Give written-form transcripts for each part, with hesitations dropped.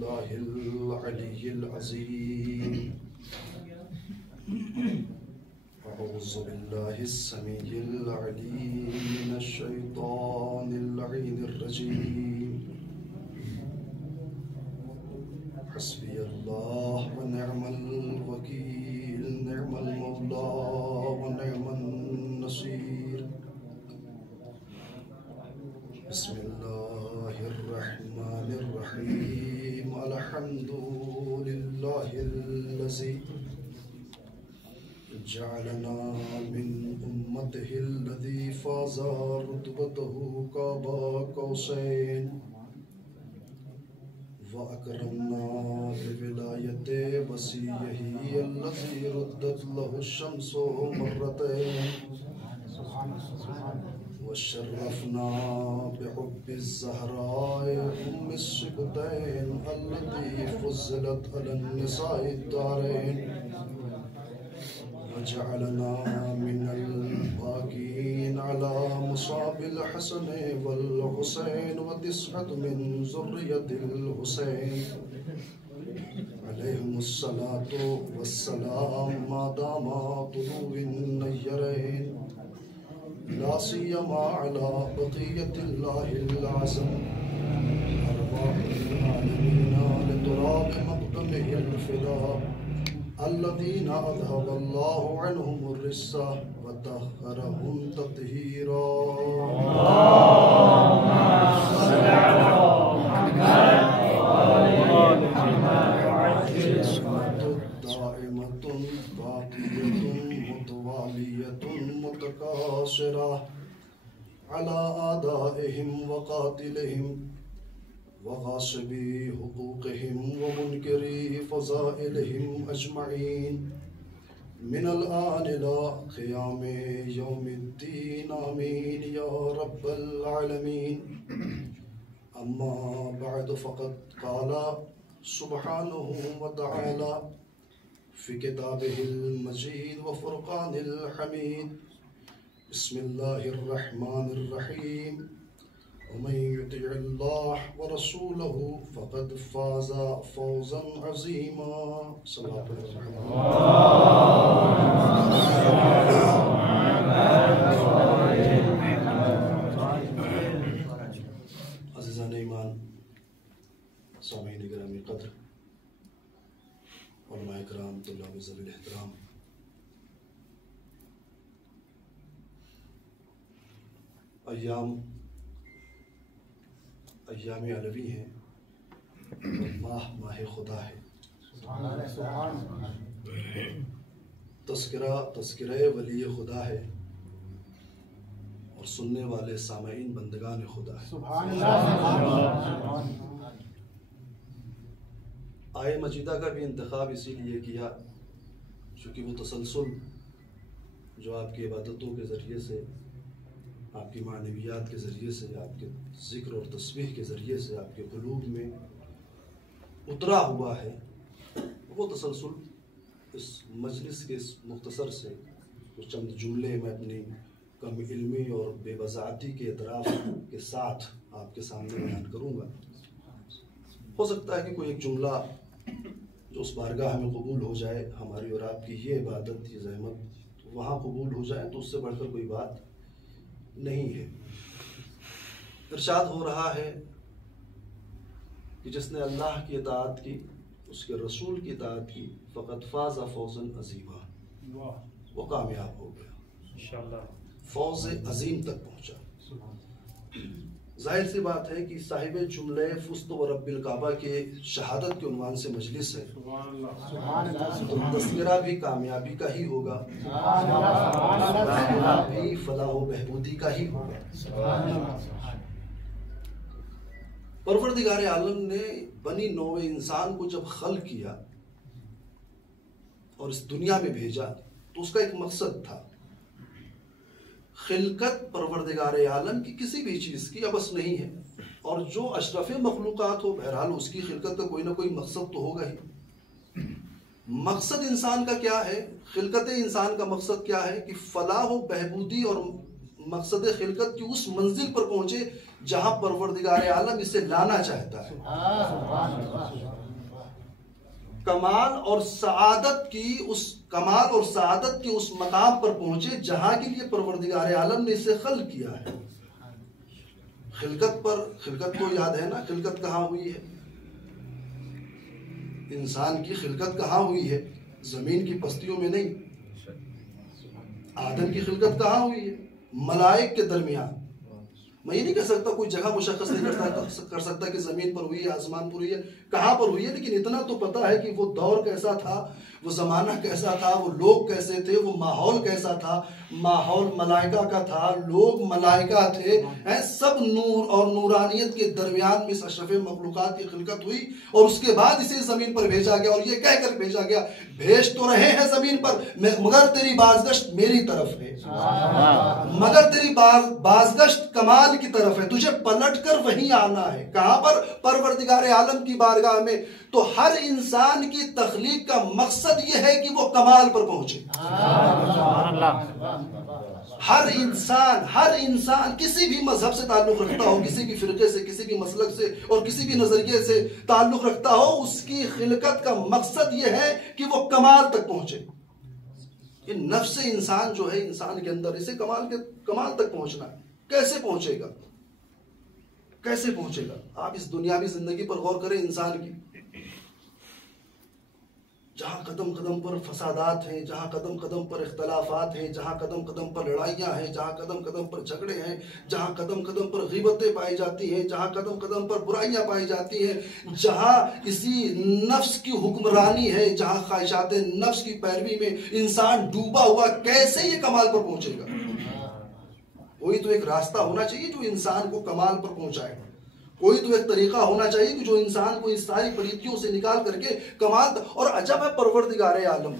بالله العلي العظيم أعوذ بالله السميع العليم من الشيطان اللعين الرجيم حسبي الله ونعم الوكيل نعم المولى ونعم النصير بسم الله الرحمن الرحيم الحمد لله الذي جعلنا من أمته الذي فاز رتبته قاب قوسين وأكرمنا بولاية وصيه الذي ردت له الشمس مرتين وشرفنا بحب الزهراء أم السبتين التي فضلت على النساء الدارين وجعلنا من الباقين على مصاب الحسن والحسين وتسعة من ذرية الحسين عليهم الصلاة والسلام ما دام طلوع النيرين لا سيما على بقية الله العظم أرواح العالمين لتراب مقدمه الفداء الذين أذهب الله عنهم الرجس وطهرهم تطهيرا اللهم صل على محمد وآل محمد دائمة باقية متوالية متكاثرة على أعدائهم وقاتلهم وغاصبي حقوقهم ومنكري فضائلهم أجمعين من الآن إلى قيام يوم الدين آمين يا رب العالمين أما بعد فقد قال سبحانه وتعالى في كتابه المجيد وفرقان الحميد بسم الله الرحمن الرحيم ومن يطع الله ورسوله فقد فاز فوزا عظيما صلاة عزیزان ایمان سامعین گرامی قدر علماء کرام طلاب ذوی الاحترام ایام علوی ہیں اور ماہ خدا ہے تذکرہ ولی خدا ہے اور سننے والے سامعین بندگان خدا ہے آیہ مجیدہ کا بھی انتخاب اسی لیے کیا چونکہ وہ تسلسل جو آپ کی عبادتوں کے ذریعے سے آپ کی معنویات کے ذریعے سے آپ کے ذکر اور تسبیح کے ذریعے سے آپ کے قلوب میں اترا ہوا ہے وہ تسلسل اس مجلس کے مختصر سے کچھ چند جملے میں اپنی کم علمی اور بے وضاحتی کے اعتراف کے ساتھ آپ کے سامنے بیان کروں گا ہو سکتا ہے کہ کوئی ایک جملہ جو اس بارگاہ میں قبول ہو جائے ہماری اور آپ کی یہ عبادت یہ زحمت وہاں قبول ہو جائے تو اس سے بڑھ کر کوئی بات نہیں ہے ارشاد ہو رہا ہے کہ جس نے اللہ کی اطاعت کی اس کے رسول کی اطاعت کی فقط فاز فوزا عظیما وہ کامیاب ہو گیا انشاءاللہ فوز عظیم تک پہنچا ظاہر سی بات ہے کہ صاحب جملہ فزت و رب الکعبہ کے شہادت کے عنوان سے مجلس ہے تو تذکرہ بھی کامیابی کا ہی ہوگا بھی فلاح و بہبودی کا ہی ہوگا پروردگار عالم نے بنی نوع انسان کو جب خلق کیا اور اس دنیا میں بھیجا تو اس کا ایک مقصد تھا خلقت پروردگار عالم کی کسی بھی چیز کی عبث نہیں ہے اور جو اشرف مخلوقات ہو بہرحال اس کی خلقت کا کوئی نہ کوئی مقصد تو ہوگا ہی مقصد انسان کا کیا ہے خلقت انسان کا مقصد کیا ہے کہ فلاح و بہبودی اور مقصد خلقت کی اس منزل پر پہنچے جہاں پروردگار عالم اسے لانا چاہتا ہے. کمال اور سعادت کی اس مقام پر پہنچے جہاں کے لیے پروردگار عالم نے اسے خلق کیا ہے. خلقت کو یاد ہے نا، خلقت کہاں ہوئی ہے؟ انسان کی خلقت کہاں ہوئی ہے؟ زمین کی پستیوں میں نہیں. آدم کی خلقت کہاں ہوئی ہے؟ ملائک کے درمیان. میں یہ نہیں کہہ سکتا، کوئی جگہ مشخص نہیں کر سکتا کہ زمین پر ہوئی ہے، آسمان پر ہوئی ہے، کہاں پر ہوئی ہے، لیکن اتنا تو پتا ہے کہ وہ دور کیسا تھا، وہ زمانہ کیسا تھا، وہ لوگ کیسے تھے، وہ ماحول کیسا تھا. ماحول ملائکہ کا تھا، لوگ ملائکہ تھے، سب نور اور نورانیت کے درمیان میں اشرف مخلوقات کی خلقت ہوئی، اور اس کے بعد اسے زمین پر بھیجا گیا. اور یہ کہہ کر بھیجا گیا، بھیج تو رہے ہیں زمین پر مگر تیری بازگشت میری طرف ہے، مگر تیری بازگشت کمال کی طرف ہے، تجھے پلٹ کر وہیں آنا ہے. کہاں پر؟ پروردگار عالم کی بارگاہ میں. تو ہر انسان کی تخلیق کا مقصد یہ ہے کہ وہ کمال پر پہنچے. ہر انسان کسی بھی مذہب سے تعلق رکھتا ہو، کسی بھی فرقے سے، کسی بھی مسلک سے اور کسی بھی نظریے سے تعلق رکھتا ہو، اس کی خلقت کا مقصد یہ ہے کہ وہ کمال تک پہنچے. یہ نفس انسان جو ہے انسان کے اندر، اسے کمال تک پہنچنا ہے. کیسے پہنچے گا؟ آپ اس دنیاوی زندگی پر غور کریں انسان کی. جہاں قدم قدم پر فسادات ہیں، جہاں قدم قدم پر اختلافات ہیں، جہاں قدم قدم پر لڑائیاں ہیں، جہاں قدم قدم پر جھگڑے ہیں، جہاں قدم قدم پر غیبتیں پائی جاتی ہیں، جہاں قدم قدم پر برائیاں پائی جاتی ہیں، جہاں اسی نفس کی حکمرانی ہے، جہاں خواہشات نفس کی پیروی میں انسان ڈوبا ہوا، کیسے یہ کمال پر پہنچے گا؟ کوئی تو ایک راستہ ہونا چاہیے جو انسان کو کمال پر پہنچائے. کوئی تو ایک طریقہ ہونا چاہیے کہ جو انسان کو اس ساری پریتیوں سے نکال کر کے کمال. اور عجب ہے پروردگار عالم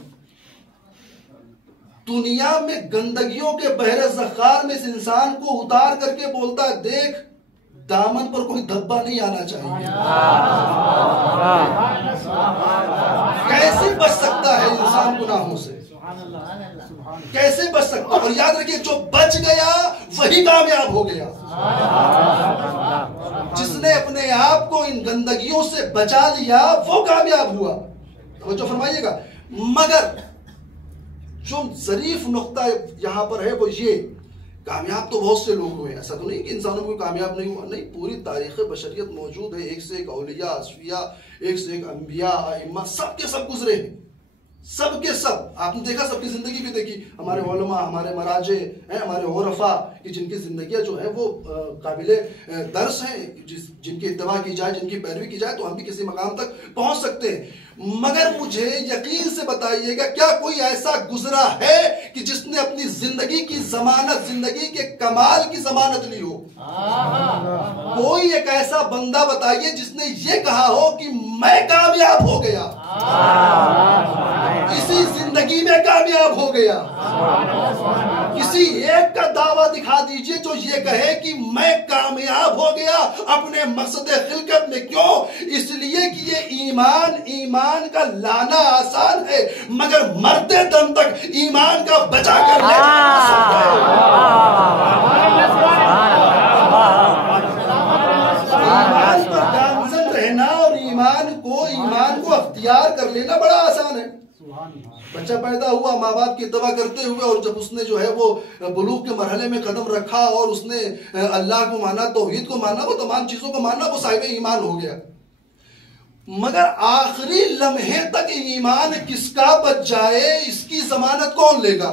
دنیا میں گندگیوں کے بحر زخار میں اس انسان کو اتار کر کے بولتا ہے، دیکھ دامن پر کوئی دھبا نہیں آنا چاہیے. کیسے بچ سکتا ہے انسان گناہوں سے؟ کیسے بچ سکتا؟ اور یاد رکھیے، جو بچ گیا وہی کامیاب ہو گیا. جس نے اپنے آپ کو ان گندگیوں سے بچا لیا وہ کامیاب ہوا. توجہ فرمائیے گا. مگر جو ظریف نقطہ یہاں پر ہے وہ یہ، کامیاب تو بہت سے لوگ ہوئے، ایسا تو نہیں کہ انسانوں کو کامیاب نہیں ہوا. نہیں، پوری تاریخ بشریت موجود ہے، ایک سے ایک اولیاء، اصفیاء، ایک سے ایک انبیاء، ائمہ، سب کے سب گزرے ہیں. سب کے سب آپ نے دیکھا، سب کی زندگی بھی دیکھی. ہمارے علماء، ہمارے مراجع ہیں، ہمارے عرفاء کہ جن کی زندگیاں جو ہیں وہ قابل درس ہیں، جن کی اتباع کی جائے، جن کی پیروی کی جائے تو ہم بھی کسی مقام تک پہنچ سکتے ہیں. مگر مجھے یقین سے بتائیے گا، کیا کوئی ایسا گزرا ہے کہ جس نے اپنی زندگی کی ضمانت، زندگی کے کمال کی ضمانت لی ہو؟ کوئی ایک ایسا بندہ بتائیے جس نے یہ کہا ہو کہ میں کامیاب ہو گیا، اسی زندگی میں کامیاب ہو گیا. کسی ایک کا دعویٰ دکھا دیجئے جو یہ کہے کہ میں کامیاب ہو گیا اپنے مقصد خلقت میں. کیوں؟ اس لیے کہ یہ ایمان کا لانا آسان ہے، مگر مرتے دم تک ایمان کا بچا کر لے جانا آسان ہے. ایمان پر گامزن رہنا اور ایمان کو اختیار کر لینا بڑا آسان ہے. بچہ پیدا ہوا ماں باپ کی اتباع کرتے ہوئے، اور جب اس نے جو ہے وہ بلوغ کے مرحلے میں قدم رکھا اور اس نے اللہ کو مانا، توحید کو مانا، وہ تمام چیزوں کو مانا، وہ صاحب ایمان ہو گیا. مگر آخری لمحے تک ایمان کس کا بچ جائے، اس کی ضمانت کون لے گا؟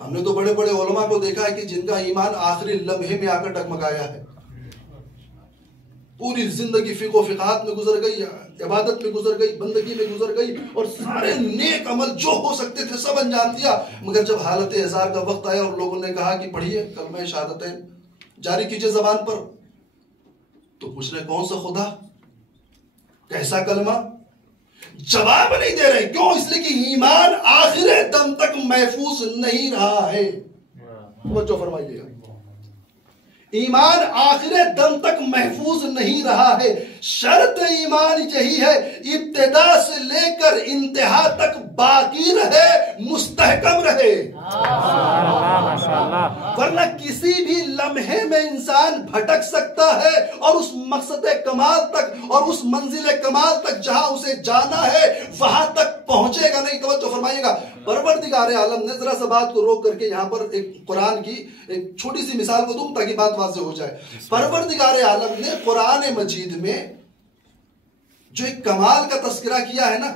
ہم نے تو بڑے بڑے علماء کو دیکھا ہے کہ جن کا ایمان آخری لمحے میں آ کر ڈگمگایا ہے. پوری زندگی فقہ و فقاہت میں گزر گئی، عبادت میں گزر گئی، بندگی میں گزر گئی، اور سارے نیک عمل جو ہو سکتے تھے سب انجام دیا. مگر جب حالت احزار کا وقت آیا اور لوگوں نے کہا کہ پڑھیے کلمہ شہادتین جاری کیجئے زبان پر، تو پوچھ رہے کون سا خدا، کیسا کلمہ؟ جواب نہیں دے رہے. کیوں؟ اس لیے کہ ایمان آخر دم تک محفوظ نہیں رہا ہے. توجہ فرمائیے گا، ایمان آخر دم تک محفوظ نہیں رہا ہے. شرط ایمان یہی ہے ابتدا سے لے کر انتہا تک باقی رہے، مستحکم رہے، ورنہ کسی بھی لمحے میں انسان بھٹک سکتا ہے اور اس مقصد کمال تک اور اس منزل کمال تک جہاں اسے جانا ہے وہاں تک پہنچے گا نہیں۔ توجہ فرمائیے گا، پروردگار عالم نے ذرا سا بات کو روک کر کے یہاں پر ایک قرآن کی ایک چھوٹی سی مثال کو دوں تاکہ بات واضح ہو جائے۔ پروردگار عالم نے قرآن مجید میں جو ایک کمال کا تذکرہ کیا ہے نا،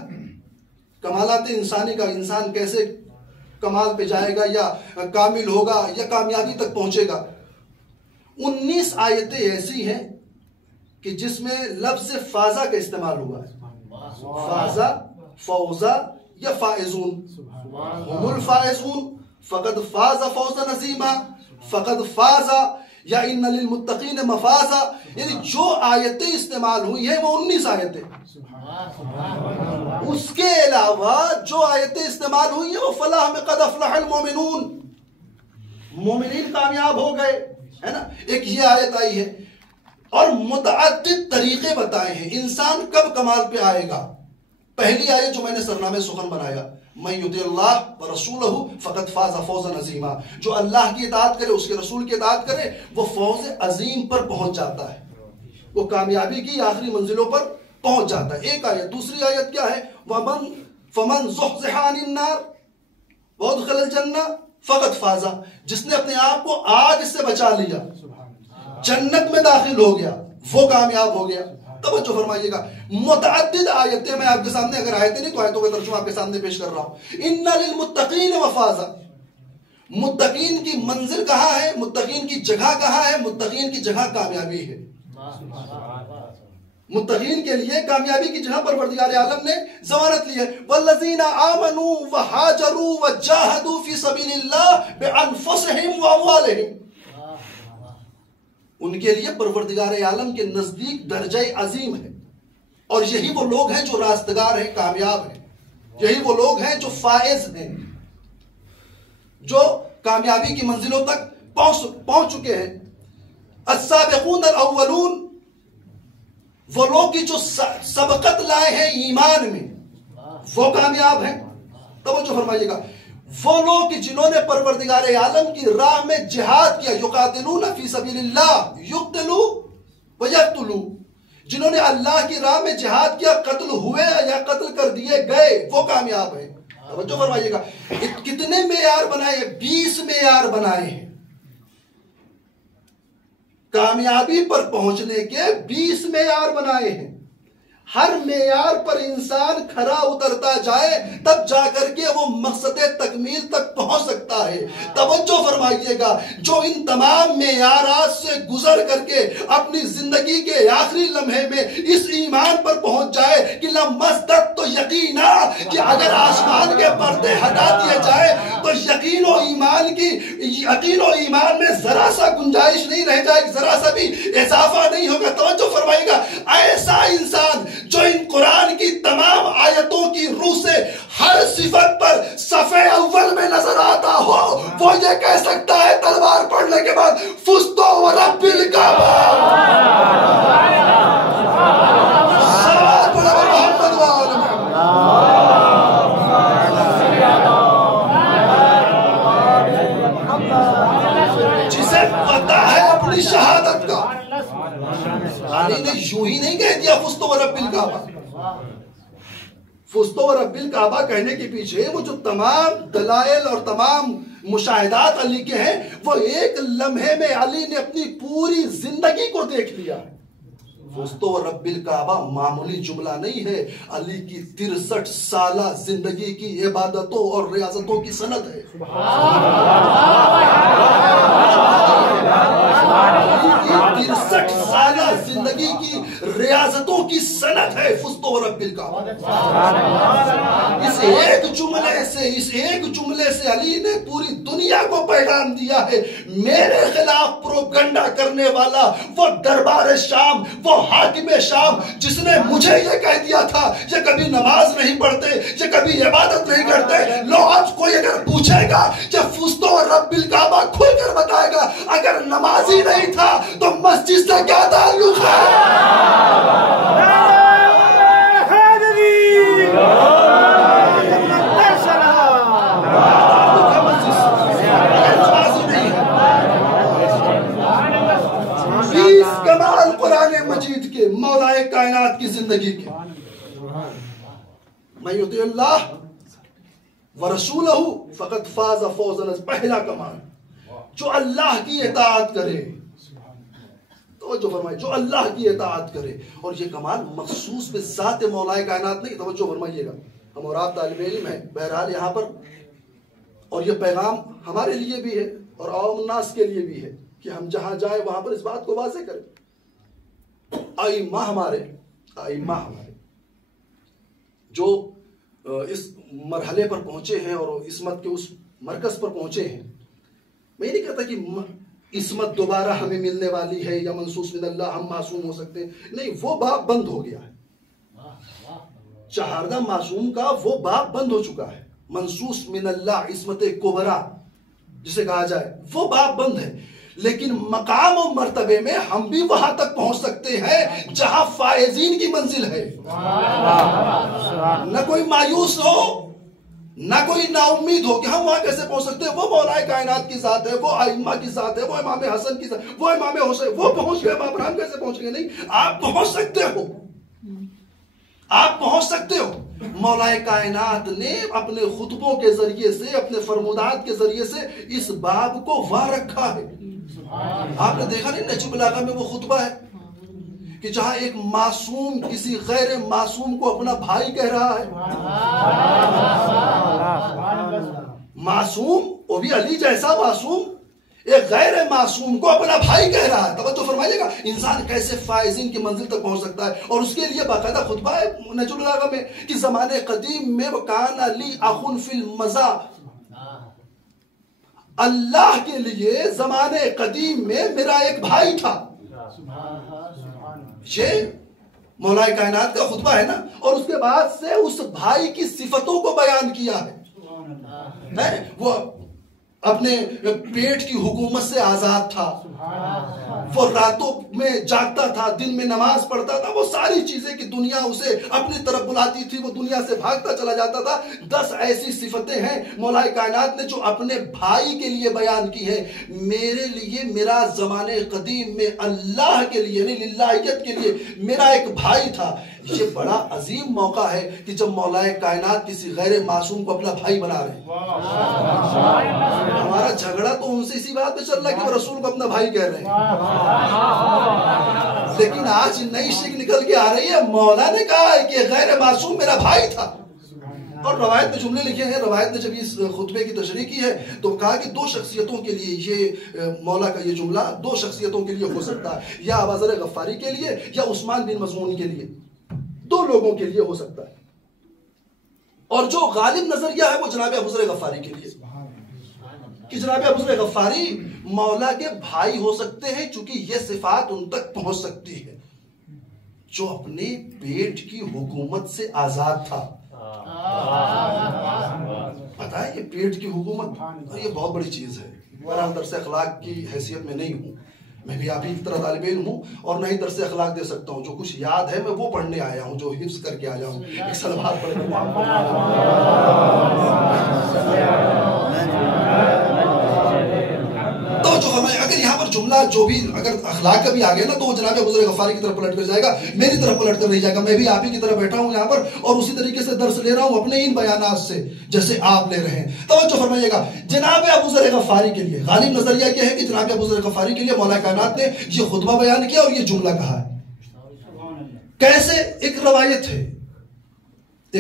کمالات انسانی کا، انسان کیسے کمال پہ جائے گا یا کامل ہوگا یا کامیابی تک پہنچے گا، 19 آیتیں ایسی ہیں کہ جس میں لفظ فازہ کا استعمال ہوا ہے۔ فازہ، فوزہ یا فائزون، ہم الفائزون، فقد فاز فوزا عظیما، فقد فاز یا ان للمتقین مفازا، یعنی جو آیتیں استعمال ہوئی ہیں وہ 19 آیتیں۔ اس کے علاوہ جو آیتیں استعمال ہوئی ہیں وہ فلاح میں قد افلح المومنون، مومنین کامیاب ہو گئے، ہے نا، ایک یہ آیت آئی ہے۔ اور متعدد طریقے بتائے ہیں انسان کب کمال پہ آئے گا۔ پہلی آیت جو میں نے سرنامے سخن بنایا، من یطع اللہ ورسولہ فقد فاز فوزا عظیما، جو اللہ کی اطاعت کرے، اس کے رسول کی اطاعت کرے، وہ فوز عظیم پر پہنچ جاتا ہے، وہ کامیابی کی آخری منزلوں پر پہنچ جاتا ہے۔ ایک آیت۔ دوسری آیت کیا ہے؟ فمن زحزح عن النار وادخل الجنہ فقد فاز، جس نے اپنے آپ کو آگ سے بچا لیا، جنت میں داخل ہو گیا، وہ کامیاب ہو گیا۔ توجہ فرمائیے گا، متعدد آیتیں، میں آپ کے سامنے اگر آیتیں نہیں تو آیتوں کا ترجمہ آپ کے سامنے پیش کر رہا ہوں۔ ان للمتقین مفازا، متقین کی منزل کہاں ہے، متقین کی جگہ کہاں ہے؟ متقین کی جگہ کامیابی ہے۔ متقین کے لیے کامیابی کی جگہ پروردگار عالم نے ضمانت لی ہے۔ والذین آمنوا وہاجروا وجاہدوا فی سبیل اللہ بانفسہم واموالہم، ان کے لیے پروردگار عالم کے نزدیک درجہ عظیم ہے، اور یہی وہ لوگ ہیں جو راستگار ہیں، کامیاب ہیں، یہی وہ لوگ ہیں جو فائز ہیں، جو کامیابی کی منزلوں تک پہنچ چکے ہیں۔ السابقون الاولون، وہ لوگ جو سبقت لائے ہیں ایمان میں، وہ کامیاب ہیں۔ توجہ فرمائیے گا، وہ لوگ جنہوں نے پروردگار عالم کی راہ میں جہاد کیا، یقاتلون فی سبیل اللہ یقتلوا ویقتلوا، جنہوں نے اللہ کی راہ میں جہاد کیا، قتل ہوئے یا قتل کر دیے گئے، وہ کامیاب ہیں۔ توجہ فرمائیے گا، کتنے معیار بنائے ہیں؟ 20 معیار بنائے ہیں، کامیابی پر پہنچنے کے 20 معیار بنائے ہیں۔ ہر معیار پر انسان کھرا اترتا جائے تب جا کر کے وہ مقصد تکمیل تک پہنچ سکتا ہے۔ توجہ فرمائیے گا، جو ان تمام معیارات سے گزر کر کے اپنی زندگی کے آخری لمحے میں اس ایمان پر پہنچ جائے کہ لمستت تو یقینا، کہ اگر آسمان کے پردے ہٹا دیے جائے تو یقین و ایمان میں ذرا سا گنجائش نہیں رہ جائے گی، ذرا سا بھی اضافہ نہیں ہوگا۔ توجہ فرمائیے گا، ایسا انسان جو ان قرآن کی تمام آیتوں کی روح سے ہر صفت پر صفحے اول میں نظر آتا ہو، وہ یہ کہہ سکتا ہے تلوار پڑھنے کے بعد فزت ورب الکعبہ۔ صلوات علی محمد و آل محمد، جسے پتہ ہے اپنی شہادت کا۔ علی نے یوں ہی نہیں کہہ دیا فزت ورب الکعبہ، فزت ورب الکعبہ کہنے کے پیچھے وہ جو تمام دلائل اور تمام مشاہدات علی کے ہیں، وہ ایک لمحے میں علی نے اپنی پوری زندگی کو دیکھ لیا۔ فزت ورب الکعبہ معمولی جملہ نہیں ہے، علی کی 63 سالہ زندگی کی عبادتوں اور ریاضتوں کی سند ہے۔ 63 سالہ زندگی کی ریاضتوں کی سند ہے فزت ورب الکعبہ۔ اس ایک جملے سے علی نے پوری دنیا کو پیغام دیا ہے، میرے خلاف پروپگنڈا کرنے والا وہ دربار شام، وہ حاکم شام جس نے مجھے یہ کہہ دیا تھا یہ کبھی نماز نہیں پڑھتے، یہ کبھی عبادت نہیں کرتے، لو آج کوئی اگر پوچھے گا کہ فزت ورب الکعبہ کھل کر بتائے گا، اگر نمازی نہیں تھا تو مسجد سے کیا تعلق ہے؟ مولائے کائنات کی زندگی کے. من یطع اللہ ورسولہ فقد فاز فوزا عظیما. پہلا کمال جو اللہ کی اطاعت کرے. توجہ فرمائے جو اللہ کی اطاعت کرے. اور یہ کمال مخصوص بے ذات مولائے کائنات نہیں. توجہ فرمائیے گا. ہم اور آپ طالب علم ہیں بہرحال یہاں پر, اور یہ پیغام ہمارے لیے بھی ہے اور عوام الناس کے لیے بھی ہے کہ ہم جہاں جائیں وہاں پر اس بات کو واضح کریں. ائمہ ہمارے جو اس مرحلے پر پہنچے ہیں اور عصمت کے اس مرکز پر پہنچے ہیں, میں یہ نہیں کہتا کہ عصمت دوبارہ ہمیں ملنے والی ہے یا منصوص من اللہ ہم معصوم ہو سکتے ہیں, نہیں, وہ باب بند ہو گیا ہے. چہاردہ معصوم کا وہ باب بند ہو چکا ہے. منصوص من اللہ عصمت کبرا جسے کہا جائے وہ باب بند ہے. لیکن مقام و مرتبے میں ہم بھی وہاں تک پہنچ سکتے ہیں جہاں فائزین کی منزل ہے. نہ کوئی مایوس ہو نہ کوئی نا امید ہو کہ ہم وہاں کیسے پہنچ سکتے ہیں. وہ مولائے کائنات کی ذات ہے, وہ ائمہ کی ذات ہے, وہ امام حسن کی ذات, وہ امام حسین, وہ پہنچ گئے, امام ابراہیم کیسے پہنچ گئے. نہیں, آپ پہنچ سکتے ہو, آپ پہنچ سکتے ہو. مولائے کائنات نے اپنے خطبوں کے ذریعے سے, اپنے فرمودات کے ذریعے سے اس باب کو وا رکھا ہے. آپ نے دیکھا نہیں نجم البلاغہ میں وہ خطبہ ہے کہ جہاں ایک معصوم کسی غیر معصوم کو اپنا بھائی کہہ رہا ہے. معصوم, وہ بھی علی جیسا معصوم, ایک غیر معصوم کو اپنا بھائی کہہ رہا ہے. توجہ فرمائیے گا, انسان کیسے فائزین کی منزل تک پہنچ سکتا ہے. اور اس کے لیے باقاعدہ خطبہ ہے نجم البلاغہ میں کہ زمانے قدیم میں وَكَانَ لِي أَخٌ فِي الْمَزَا, اللہ کے لیے زمانے قدیم میں میرا ایک بھائی تھا. یہ مولائے کائنات کا خطبہ ہے نا. اور اس کے بعد سے اس بھائی کی صفتوں کو بیان کیا ہے. وہ اپنے پیٹ کی حکومت سے آزاد تھا, وہ راتوں میں جاگتا تھا, دن میں نماز پڑھتا تھا, وہ ساری چیزیں کہ دنیا اسے اپنی طرف بلاتی تھی وہ دنیا سے بھاگتا چلا جاتا تھا. 10 ایسی صفتیں ہیں مولائے کائنات نے جو اپنے بھائی کے لیے بیان کی ہے. میرے لیے, میرا زمانے قدیم میں اللہ کے لیے یعنی للہیت کے لیے میرا ایک بھائی تھا. یہ بڑا عظیم موقع ہے کہ جب مولائے کائنات کسی غیر معصوم کو اپنا بھائی بنا رہے ہیں. ہمارا جھگڑا تو ان سے اسی بات پہ چل رہا ہے کہ وہ رسول کو اپنا بھائی کہہ رہے ہیں. لیکن آج نئی شک نکل کے آ رہی ہے, مولا نے کہا ہے کہ غیر معصوم میرا بھائی تھا. اور روایت میں جملے لکھے ہیں. روایت نے جب اس خطبے کی تشریح کی ہے تو کہا کہ 2 شخصیتوں کے لیے یہ مولا کا یہ جملہ 2 شخصیتوں کے لیے ہو سکتا ہے, یا ابوذر غفاری کے لیے یا عثمان بن مظعون کے لیے. 2 لوگوں کے لیے ہو سکتا ہے. اور جو غالب نظریہ ہے وہ جناب ابوذر غفاری کے لیے کہ جناب ابوذر غفاری مولا کے بھائی ہو سکتے ہیں چونکہ یہ صفات ان تک پہنچ سکتی ہے جو اپنے پیٹ کی حکومت سے آزاد تھا. پتا ہے یہ پیٹ کی حکومت یہ بہت بڑی چیز ہے. میں درس اخلاق کی حیثیت میں نہیں ہوں, میں بھی آپ ہی کی طرح طالب علم ہوں اور نہ ہی درس اخلاق دے سکتا ہوں. جو کچھ یاد ہے میں وہ پڑھنے آیا ہوں, جو حفظ کر کے آیا ہوں. ایک سلوات پڑھ تو جو ہمیں اگر یہاں پر جملہ جو بھی اگر اخلاق کا بھی آ گیا نا تو وہ جناب ابوذر غفاری کی طرف پلٹ کر جائے گا, میری طرف پلٹ کر نہیں جائے گا. میں بھی آپ ہی کی طرف بیٹھا ہوں یہاں پر اور اسی طریقے سے درس لے رہا ہوں اپنے ان بیانات سے جیسے آپ لے رہے ہیں. توجہ فرمائیے گا, جناب ابوذر غفاری کے لیے غالب نظریہ کیا ہے کہ جناب ابوذر غفاری کے لیے مولا کائنات نے یہ خطبہ بیان کیا اور یہ جملہ کہا ہے. کیسے؟ ایک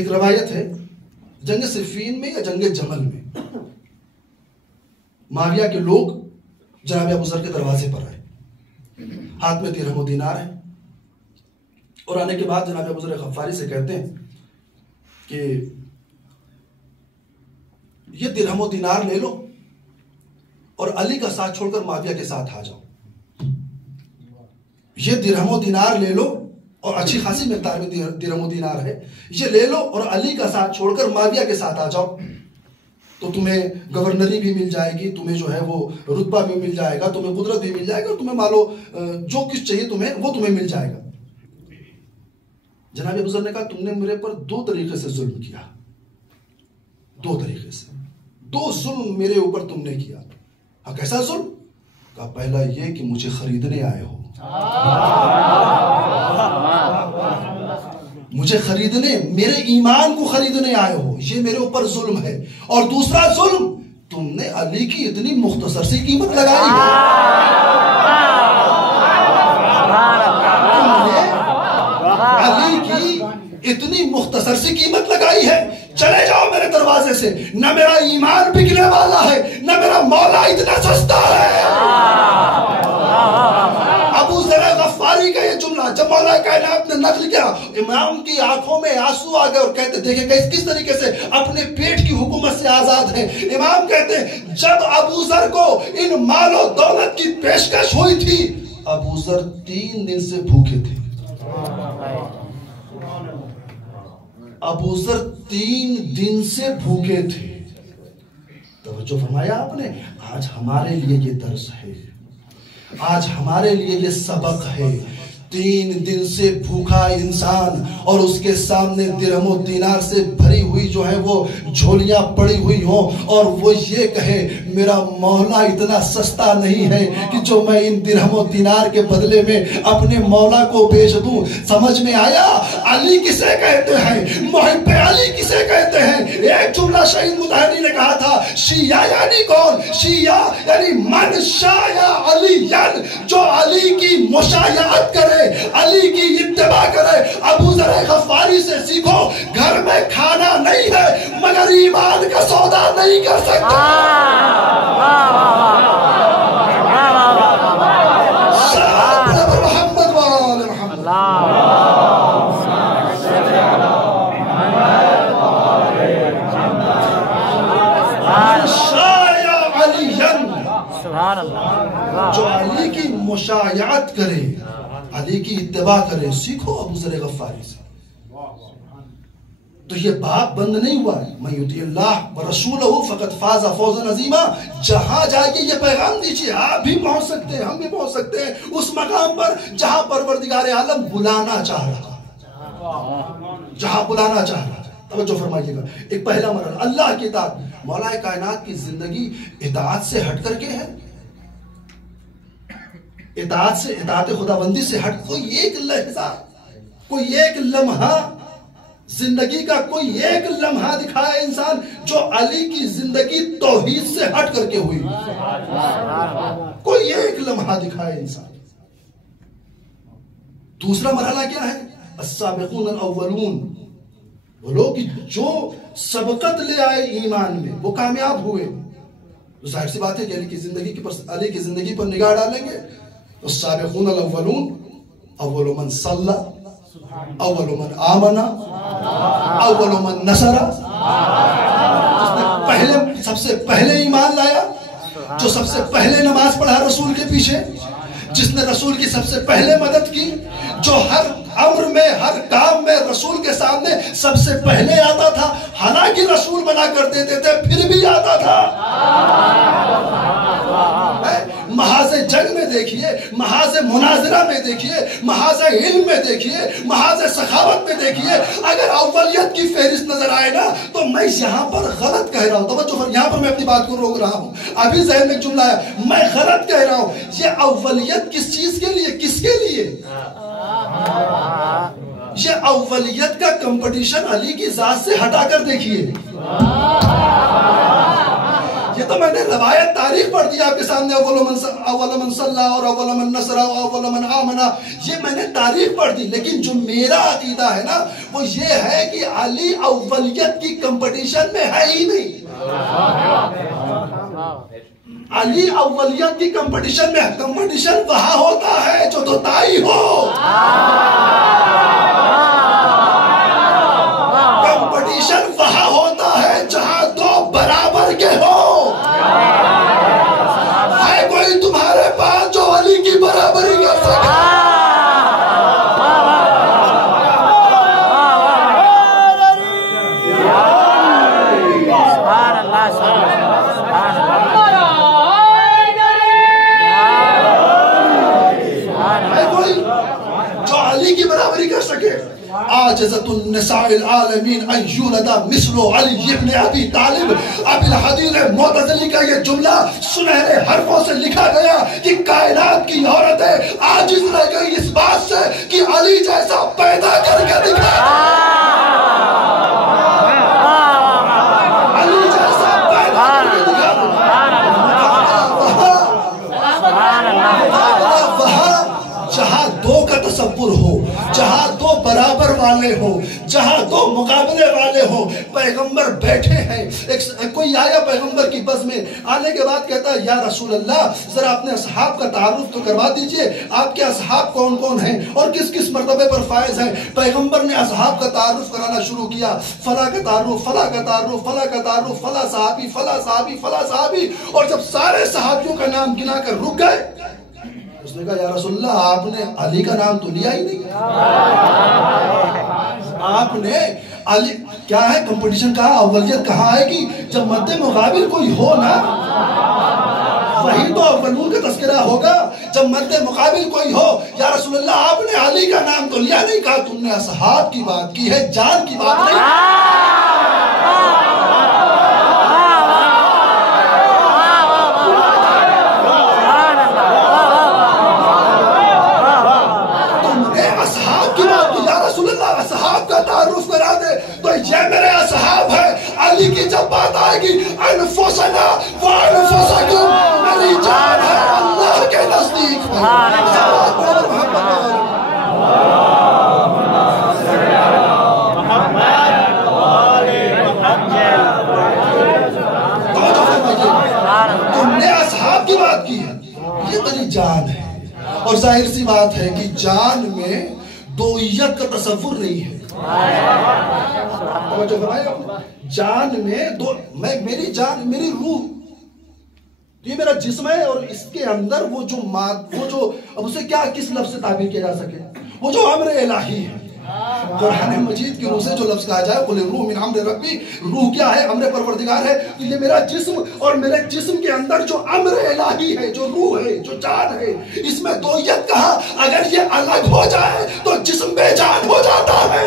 روایت ہے جنگ صفین میں یا جنگ جمل میں معاویہ کے لوگ جناب ابوذر کے دروازے پر آئے, ہاتھ میں درہم و دینار ہے, اور آنے کے بعد جناب ابوذر غفاری سے کہتے ہیں کہ یہ درہم و دینار لے لو اور علی کا ساتھ چھوڑ کر معاویہ کے ساتھ آ جاؤ. یہ درہم و دینار لے لو اور اچھی خاصی مقدار میں درہم و دینار ہے, یہ لے لو اور علی کا ساتھ چھوڑ کر معاویہ کے ساتھ آ جاؤ تو تمہیں گورنری بھی مل جائے گی, تمہیں جو ہے وہ رتبہ بھی مل جائے گا, تمہیں قدرت بھی مل جائے گا, اور تمہیں مالو جو کچھ چاہیے تمہیں وہ تمہیں مل جائے گا. جناب ابوذر نے کہا تم نے میرے پر 2 طریقے سے ظلم کیا, 2 طریقے سے 2 ظلم میرے اوپر تم نے کیا. ہاں کیسا ظلم؟ کہا پہلا یہ کہ مجھے خریدنے آئے ہو, مجھے خریدنے، میرے ایمان کو خریدنے آئے ہو، یہ میرے اوپر ظلم ہے. اور دوسرا ظلم، تم نے علی کی اتنی مختصر سی قیمت لگائی ہے. تم نے علی کی اتنی مختصر سی قیمت لگائی ہے. چلے جاؤ میرے دروازے سے. نہ میرا ایمان بکنے والا ہے، نہ میرا مولا اتنا سستا ہے. ابو ذر غفاری کا یہ جملہ جب مولا کائنات نے نقل کیا، امام کی آنکھوں میں آنسو آ گئے اور کہتے دیکھیں کس طریقے سے اپنے پیٹ کی حکومت سے آزاد ہیں. امام کہتے ہیں جب ابو ذر کو ان مال و دولت کی پیشکش ہوئی تھی، ابو ذر 3 دن سے بھوکے تھے. ابو ذر 3 دن سے بھوکے تھے. توجہ فرمایا آپ نے. آج ہمارے لیے یہ درس ہے، آج ہمارے لیے یہ سبق ہے. 3 دن سے بھوکا انسان اور اس کے سامنے درہم و دینار سے بھری ہوئی جو ہے وہ جھولیاں پڑی ہوئی ہوں، اور وہ یہ کہے میرا مولا اتنا سستا نہیں ہے کہ جو میں ان درہم و دینار کے بدلے میں اپنے مولا کو بیچ دوں. سمجھ میں آیا علی کسے کہتے ہیں، محب علی کسے کہتے ہیں. ایک جملہ شہید مطہری نے کہا تھا، شیعہ یعنی کون؟ شیعہ یعنی من شایا علی، جو علی کی مشایعت کرے، علی کی اتباع کرے. ابو ذر غفاری سے سیکھو، گھر میں کھانا نہیں ہے مگر ایمان کا سودا نہیں کر سکتے. محمد وآل محمد. جو علی کی مشایعت کرے، علی کی اتباع کرے، سیکھو ابو ذر غفاری سے. تو یہ باب بند نہیں ہوا ہے. من یطیع اللہ ورسولہ فقد فاز فوزا عظیما. جہاں جائیے یہ پیغام دیجیے. آپ بھی پہنچ سکتے ہیں، ہم بھی پہنچ سکتے ہیں اس مقام پر جہاں پروردگار عالم بلانا چاہ رہا ہے، جہاں بلانا چاہ رہا ہے. توجہ فرمائیے گا. ایک پہلا مرحلہ اللہ کی اطاعت. مولا کائنات کی زندگی اطاعت سے ہٹ کر کے ہے. اطاعت سے، اطاعت خداوندی سے ہٹ کوئی ایک لحظہ، کوئی ایک لمحہ، زندگی کا کوئی ایک لمحہ دکھائے انسان جو علی کی زندگی توحید سے ہٹ کر کے ہوئی. کوئی ایک لمحہ دکھائے انسان. دوسرا مرحلہ کیا ہے؟ السابقون الاولون. وہ لوگ جو سبقت لے آئے ایمان میں، وہ کامیاب ہوئے. ظاہر سی بات ہے کہ علی کی زندگی پر نگاہ ڈالیں گے. السابقون الاولون، اول من صلی، اول من آمن، اول من نصر. سب سے پہلے ایمان لایا، جو سب سے پہلے نماز پڑھا رسول کے پیچھے، جس نے رسول کی سب سے پہلے مدد کی، جو ہر امر میں، ہر کام میں رسول کے سامنے سب سے پہلے آتا تھا. حالانکہ رسول منع کر دیتے تھے پھر بھی آتا تھا. محاذ جنگ میں دیکھیے، محاذ مناظرہ میں دیکھیے، محاذ علم میں دیکھیے، محاذ سخاوت میں دیکھیے. اگر اولیت کی فہرست نظر آئے نا تو میں یہاں پر غلط کہہ رہا ہوں. توجہ، یہاں پر میں اپنی بات کو روک رہا ہوں. ابھی ذہن میں ایک جملہ ہے، میں غلط کہہ رہا ہوں. یہ اولیت کس چیز کے لیے، کس کے لیے؟ یہ اولیت کا کمپٹیشن علی کی ذات سے ہٹا کر دیکھیے. یہ تو میں نے روایت تاریخ پڑھ دی آپ کے سامنے، اول من صلی اور اول من نصر اور اول من آمن. یہ میں نے تاریخ پڑھ دی. لیکن جو میرا عقیدہ ہے نا وہ یہ ہے کہ علی اولیت کی کمپٹیشن میں ہے ہی نہیں. علی اولیت کی کمپٹیشن میں، کمپٹیشن وہاں ہوتا ہے جو دوتائی ہو. کمپٹیشن وہاں ہوتا ہے جہاں دو برابر کے ہو. ہے کوئی تمہارے پاس جو علی کی برابری کر سکے؟ عاجزت النساء العالمین ان یولدا مثل علی ابن ابی طالب. ابی الحدید معتزلی کا یہ جملہ سنہرے حرفوں سے لکھا گیا کہ کائنات کی عورتیں عاجز رہ گئی اس بات سے کہ علی جیسا پیدا کر کے دکھا. جہاں دو برابر والے ہو، جہاں دو مقابلے والے ہو، پیغمبر بیٹھے ہیں. کوئی آیا پیغمبر کی بس میں، آنے کے بعد کہتا ہے یا رسول اللہ ذرا اپنے اصحاب کا تعارف تو کروا دیجئے، آپ کے اصحاب کون کون ہیں اور کس کس مرتبے پر فائز ہیں. پیغمبر نے اصحاب کا تعارف کرانا شروع کیا، فلاں کا تعارف، فلاں کا تعارف، فلاں کا تعارف، فلاں صحابی، فلاں صحابی، فلاں صحابی. اور جب سارے صحابیوں کا نام گنا کر رک گئے، اس نے کہا یا رسول اللہ آپ نے علی کا نام تو لیا ہی نہیں. آپ نے علی کیا ہے کمپٹیشن کہا، اولیت کہاں آئے گی جب مد مقابل کوئی ہو نا، وہی تو اولون کا تذکرہ ہوگا جب مد مقابل کوئی ہو. یا رسول اللہ آپ نے علی کا نام تو لیا نہیں، کہا تم نے اصحاب کی بات کی ہے، جان کی بات نہیں. تعارف کرا دے تو یہ میرے اصحاب ہے. علی کی جب بات آئے گی انفسنا وانفسکم، میری جان ہے اللہ کے نزدیک میں. تم نے اصحاب کی بات کی ہے، یہ میری جان ہے. اور ظاہر سی بات ہے کہ جان میں دوئیت کا تصور نہیں ہے. جان میں میری جان، میری روح، یہ میرا جسم ہے اور اس کے اندر وہ جو اب اسے کیا کس لفظ سے تعبیر کیا جا سکے، وہ جو امر الہی ہے. قرآن مجید کی روح سے جو لفظ کہا جائے قل الروح من امر ربی، روح کیا ہے؟ امر پروردگار ہے. تو یہ میرا جسم اور میرے جسم کے اندر جو امر الہی ہے، جو روح ہے، جو جان ہے، اس میں دوئیت کہا. اگر یہ الگ ہو جائے تو جسم بے جان ہو جاتا ہے.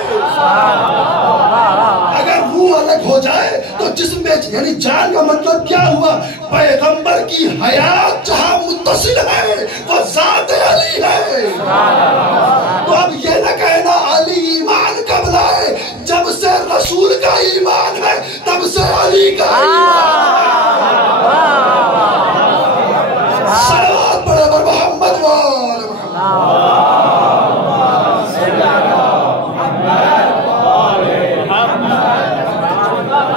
اگر روح الگ ہو جائے تو جسم بے جان، یعنی جان کا مطلب کیا ہوا؟ پیغمبر کی حیات جہاں متصل ہے وہ ذات علی ہے. تو اب یہ نہ کہنا علی ایمان کب لائے، جب سے رسول کا ایمان ہے تب سے علی کا ایمان ہے. صلوات پڑھے پر محمد وآل محمد.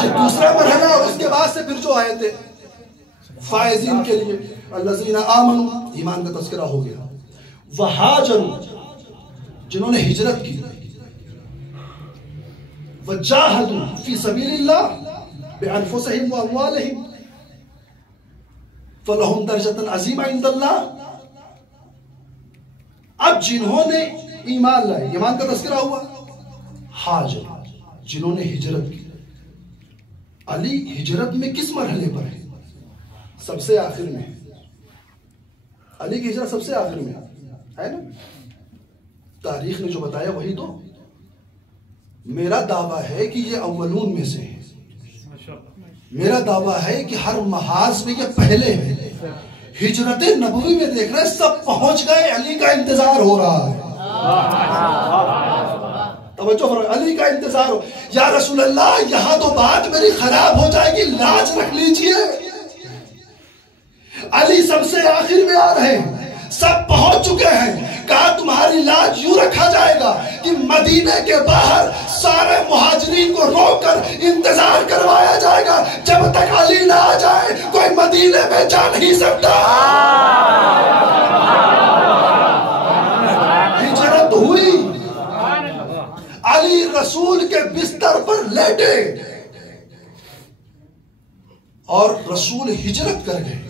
جو دوسرا مرحلہ اور اس کے بعد سے پھر جو آئے تھے فائزین کے لیے، الذین آمنوا، ایمان کا تذکرہ ہو گیا. وہاجروا، جنہوں نے ہجرت کی. وجاہدوا فی سبیل اللہ بانفسہم واموالہم فلہم درجۃ عظیمہ عند اللہ. اب جنہوں نے ایمان لائے، ایمان کا تذکرہ ہوا. ہاجر، جنہوں نے ہجرت کی. علی ہجرت میں کس مرحلے پر ہے؟ سب سے آخر میں. علی کی ہجرت سب سے آخر میں ہے نا. تاریخ نے جو بتایا وہی تو. میرا دعویٰ ہے کہ یہ اولون میں سے ہے. میرا دعویٰ ہے کہ ہر محاذ میں یہ پہلے ہیں. ہجرت نبوی میں دیکھ رہے سب پہنچ گئے، علی کا انتظار ہو رہا ہے. توجہ فرمائیں، علی کا انتظار ہو. یا رسول اللہ یہاں تو بات میری خراب ہو جائے گی، لاج رکھ لیجئے. علی سب سے آخر میں آ رہے ہیں، سب پہنچ چکے ہیں. کہا تمہاری لاج یوں رکھا جائے گا کہ مدینے کے باہر سارے مہاجرین کو روک کر انتظار کروایا جائے گا. جب تک علی نہ آ جائے کوئی مدینے میں جا نہیں سکتا. ہجرت ہوئی، علی رسول کے بستر پر لیٹے اور رسول ہجرت کر گئے.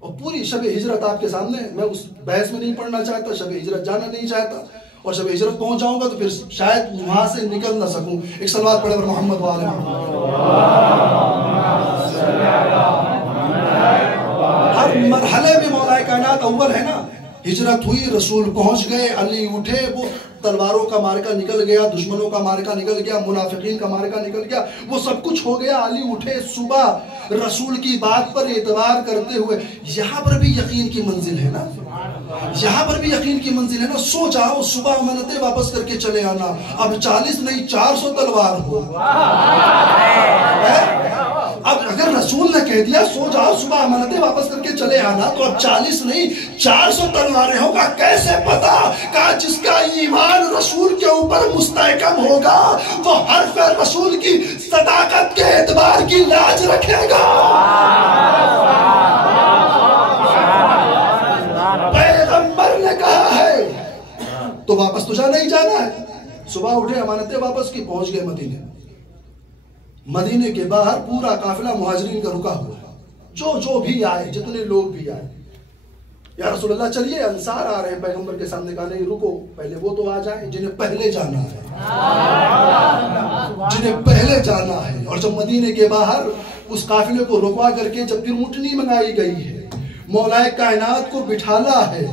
اور پوری شب ہجرت آپ کے سامنے، میں اس بحث میں نہیں پڑھنا چاہتا، شب ہجرت جانا نہیں چاہتا. اور شب ہجرت پہنچ جاؤں گا تو پھر شاید وہاں سے نکل نہ سکوں. ایک صلوات پڑھے پر محمد وآل محمد. ہر مرحلے میں مولا کائنات اول ہے نا. ہجرت ہوئی، رسول پہنچ گئے، علی اٹھے، وہ تلواروں کا مارکا نکل گیا، دشمنوں کا مارکا نکل گیا، منافقین کا مارکا نکل گیا، وہ سب کچھ ہو گیا. علی اٹھے صبح رسول کی بات پر اعتبار کرتے ہوئے. یہاں پر بھی یقین کی منزل ہے نا، یہاں پر بھی یقین کی منزل ہے نا. سو جاؤ صبح امانتیں واپس کر کے چلے آنا. اب 40 نہیں 400 تلوار ہو. اب اگر رسول نے کہہ دیا سو جاؤ صبح امانتیں واپس کر کے چلے آنا، تو اب 40 نہیں 400 تلواریں ہوگا، کیسے پتا؟ کہا جس کا ایمان رسول کے اوپر مستحکم ہوگا وہ حرف رسول کی صداقت کے اعتبار کی لاج رکھے گا۔ پیغمبر نے کہا ہے تو واپس تو جانا ہی جانا ہے۔ صبح اٹھے، امانتیں واپس کی، پہنچ گئے مدینے۔ مدینے کے باہر پورا قافلہ مہاجرین کا رکا ہوا، جو بھی آئے، جتنے لوگ بھی آئے، یا رسول اللہ چلیے، انصار آ رہے ہیں پیغمبر کے سامنے، کہا نہیں رکو، پہلے وہ تو آ جائیں جنہیں پہلے جانا ہے، جنہیں پہلے جانا ہے۔ اور جب مدینے کے باہر اس قافلے کو رکوا کر کے جب پھر اونٹنی منگائی گئی ہے، مولا کائنات کو بٹھانا ہے،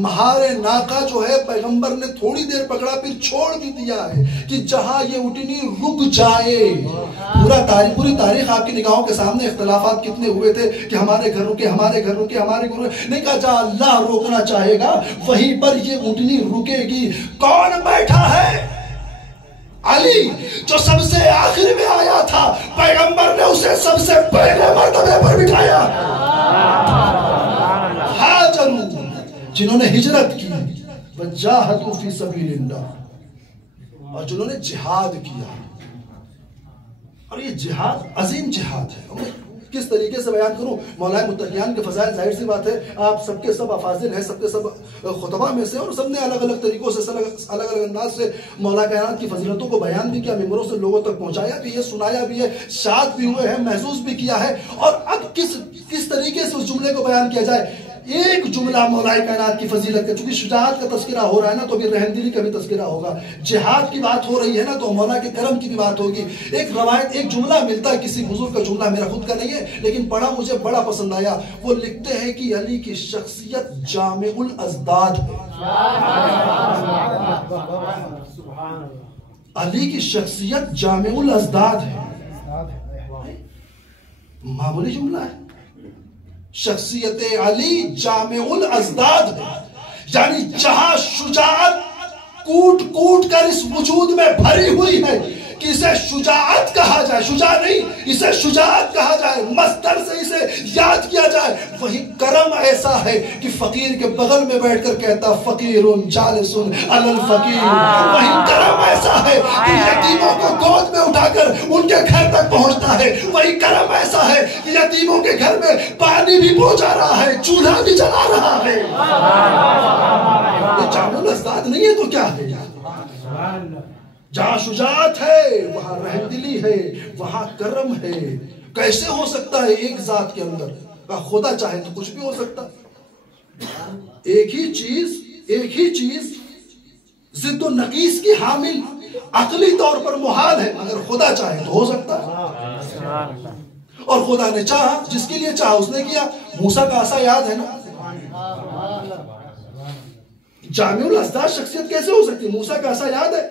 مہار ناقہ جو ہے پیغمبر نے تھوڑی دیر پکڑا پھر چھوڑ بھی دیا ہے کہ جہاں یہ اٹھنی رک جائے۔ پوری تاریخ آپ کی نگاہوں کے سامنے، اختلافات کتنے ہوئے تھے کہ ہمارے گھروں کے، ہمارے گھروں کے، ہمارے گھروں، نہیں کہا جہاں اللہ روکنا چاہے گا وہیں پر یہ اٹھنی رکے گی۔ کون بیٹھا ہے؟ علی، جو سب سے آخر میں آیا تھا، پیغمبر نے اسے سب سے پہلے مرتبے پر بٹھایا۔ ہاجروا، جنہوں نے ہجرت کی، وجاہدوا فی سبیل اللہ، اور جنہوں نے جہاد کیا۔ اور یہ جہاد عظیم جہاد ہے۔ کس طریقے سے بیان کروں؟ مولا متقیان کے فضائل، ظاہر سی بات ہے آپ سب کے سب افاضل ہیں، سب کے سب خطبہ میں سے، اور سب نے الگ الگ طریقوں سے، الگ الگ انداز سے مولا کائنات کی فضیلتوں کو بیان بھی کیا، ممبروں سے لوگوں تک پہنچایا بھی ہے، سنایا بھی ہے، شاد بھی ہوئے ہیں، محسوس بھی کیا ہے۔ اور اب کس طریقے سے اس جملے کو بیان کیا جائے؟ ایک جملہ مولا کائنات کی فضیلت کا، چونکہ شجاعت کا تذکرہ ہو رہا ہے نا تو ابھی رحمدلی کا بھی تذکرہ ہوگا، جہاد کی بات ہو رہی ہے نا تو مولا کے کرم کی بھی بات ہوگی۔ ایک روایت، ایک جملہ ملتا ہے کسی بزرگ کا، جملہ میرا خود کا نہیں ہے لیکن پڑھا مجھے بڑا پسند آیا۔ وہ لکھتے ہیں کہ علی کی شخصیت جامع الازداد ہے۔ علی کی شخصیت جامع الازداد ہے، معمولی جملہ ہے۔ شخصیت علی جامع الازداد ہے، یعنی جہاں شجاعت کوٹ کوٹ کر اس وجود میں بھری ہوئی ہے کہ اسے شجاعت کہا جائے، شجاع نہیں، اسے شجاعت کہا جائے، مصدر سے اسے یاد کیا جائے، وہی کرم ایسا ہے کہ فقیر کے بغل میں بیٹھ کر کہتا فقیر جالس علی الفقیر۔ وہی کرم ایسا ہے کہ یتیموں کو گود میں اٹھا کر ان کے گھر تک پہنچتا ہے۔ وہی کرم ایسا ہے کہ یتیموں کے گھر میں پانی بھی پہنچا رہا ہے، چولہا بھی جلا رہا ہے۔ یہ جامع الازداد نہیں ہے تو کیا ہے؟ جہاں شجاعت ہے وہاں رحمدلی ہے، وہاں کرم ہے۔ کیسے ہو سکتا ہے ایک ذات کے اندر؟ خدا چاہے تو کچھ بھی ہو سکتا۔ ایک ہی چیز ضد و نقیص کی حامل عقلی طور پر محال ہے، مگر خدا چاہے تو ہو سکتا ہے۔ اور خدا نے چاہا، جس کے لیے چاہا اس نے کیا۔ موسیٰ کا عصا یاد ہے نا؟ جامع الازداد شخصیت کیسے ہو سکتی؟ موسیٰ کا عصا یاد ہے؟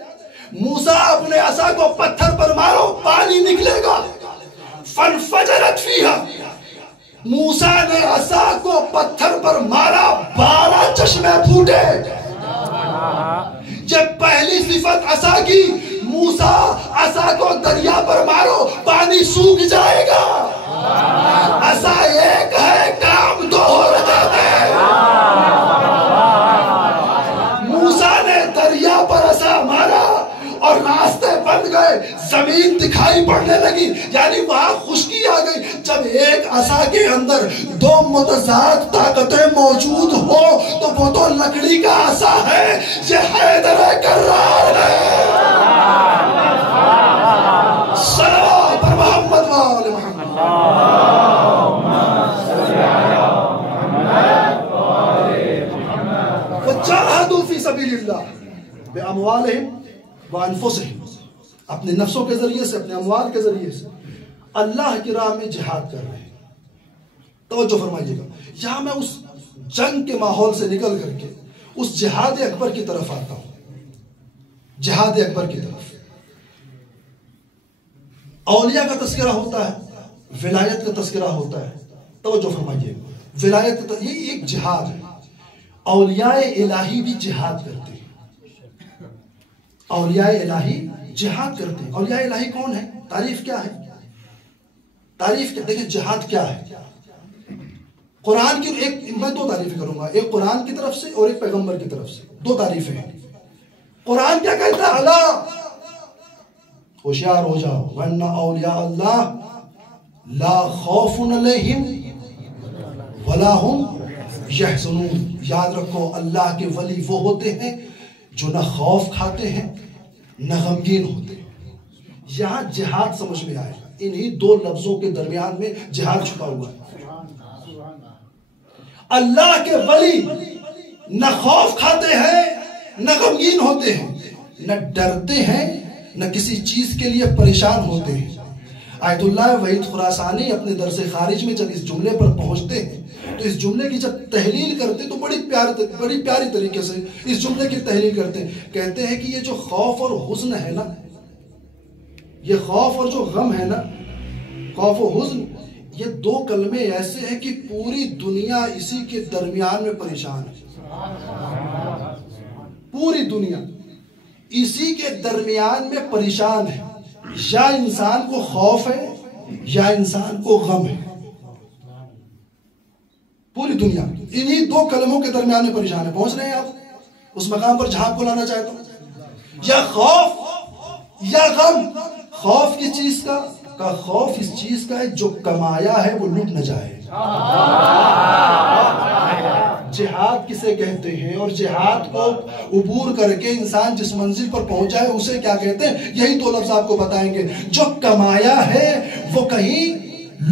موسیٰ اپنے عصا کو پتھر پر مارو پانی نکلے گا، فانفجرت فیہا۔ موسیٰ نے عصا کو پتھر پر مارا، 12 چشمے پھوٹے۔ جب پہلی صفت عصا کی، موسیٰ عصا کو دریا پر مارو پانی سوکھ جائے گا۔ عصا ایک ہے، کام دو ہو رہا ہے۔ موسیٰ نے دریا پر عصا مارا اور راستے بن گئے، زمین دکھائی پڑنے لگی، یعنی وہاں خشکی آ گئی۔ جب ایک عصا کے اندر 2 متضاد طاقتیں موجود ہو تو وہ تو لکڑی کا عصا ہے، یہ حیدر کرار ہے۔ صلوات پر محمد وآل محمد۔ وجاہدوا فی سبیل اللہ باموالہم وانفسہم، اپنے نفسوں کے ذریعے سے، اپنے اموال کے ذریعے سے اللہ کی راہ میں جہاد کر رہے ہیں۔ توجہ فرمائیے گا، یہاں میں اس جنگ کے ماحول سے نکل کر کے اس جہاد اکبر کی طرف آتا ہوں۔ جہاد اکبر کی طرف اولیاء کا تذکرہ ہوتا ہے، ولایت کا تذکرہ ہوتا ہے۔ توجہ فرمائیے، ولایت یہ ایک جہاد ہے۔ اولیاء الہی بھی جہاد کرتے ہیں، اولیاء الہی جہاد کرتے ہیں۔ اولیاء الہی کون ہے؟ تعریف کیا ہے؟ تعریف کیا؟ دیکھیں جہاد کیا ہے. قرآن کی میں دو تعریفیں کروں گا، ایک قرآن کی طرف سے اور ایک پیغمبر کی طرف سے. دو تعریفیں ہیں. قرآن کیا کہتا ہے؟ اللہ ہوشیار ہو جاؤ، وَإِنَّ أَوْلِيَاءَ اللَّهِ لَا خَوْفٌ عَلَيْهِمْ وَلَا هُمْ يَحْزَنُونَ. یاد رکھو اللہ کے ولی وہ ہوتے ہیں جو نہ خوف کھاتے ہیں نہ غمگین ہوتے ہیں. یہاں جہاد سمجھ میں آئے، انہی دو لفظوں کے درمیان میں جہاد چھپا ہوا ہے. اللہ کے ولی نہ خوف کھاتے ہیں نہ غمگین ہوتے ہیں، نہ ڈرتے ہیں نہ کسی چیز کے لیے پریشان ہوتے ہیں. آیت اللہ وحید خراسانی اپنے درس خارج میں جب اس جملے پر پہنچتے ہیں تو اس جملے کی جب تحلیل کرتے تو بڑی پیاری طریقے سے اس جملے کی تحلیل کرتے ہیں. کہتے ہیں کہ یہ جو خوف اور حزن ہے نا، یہ خوف اور جو غم ہے نا، خوف و حزن، یہ دو کلمے ایسے ہیں کہ پوری دنیا اسی کے درمیان میں پریشان ہے. پوری دنیا اسی کے درمیان میں پریشان ہے. یا انسان کو خوف ہے یا انسان کو غم ہے. پوری دنیا انہی دو کلموں کے درمیان میں پریشان ہے. پہنچ رہے ہیں آپ اس مقام پر جہاں آپ کو لانا چاہتا ہوں؟ یا خوف یا غم. خوف کس چیز کا؟ خوف اس چیز کا ہے جو کمایا ہے وہ لٹ نہ جائے. جہاد کسے کہتے ہیں اور جہاد کو عبور کر کے انسان جس منزل پر پہنچا ہے اسے کیا کہتے ہیں؟ یہی دو لفظ آپ کو بتائیں گے. جو کمایا ہے وہ کہیں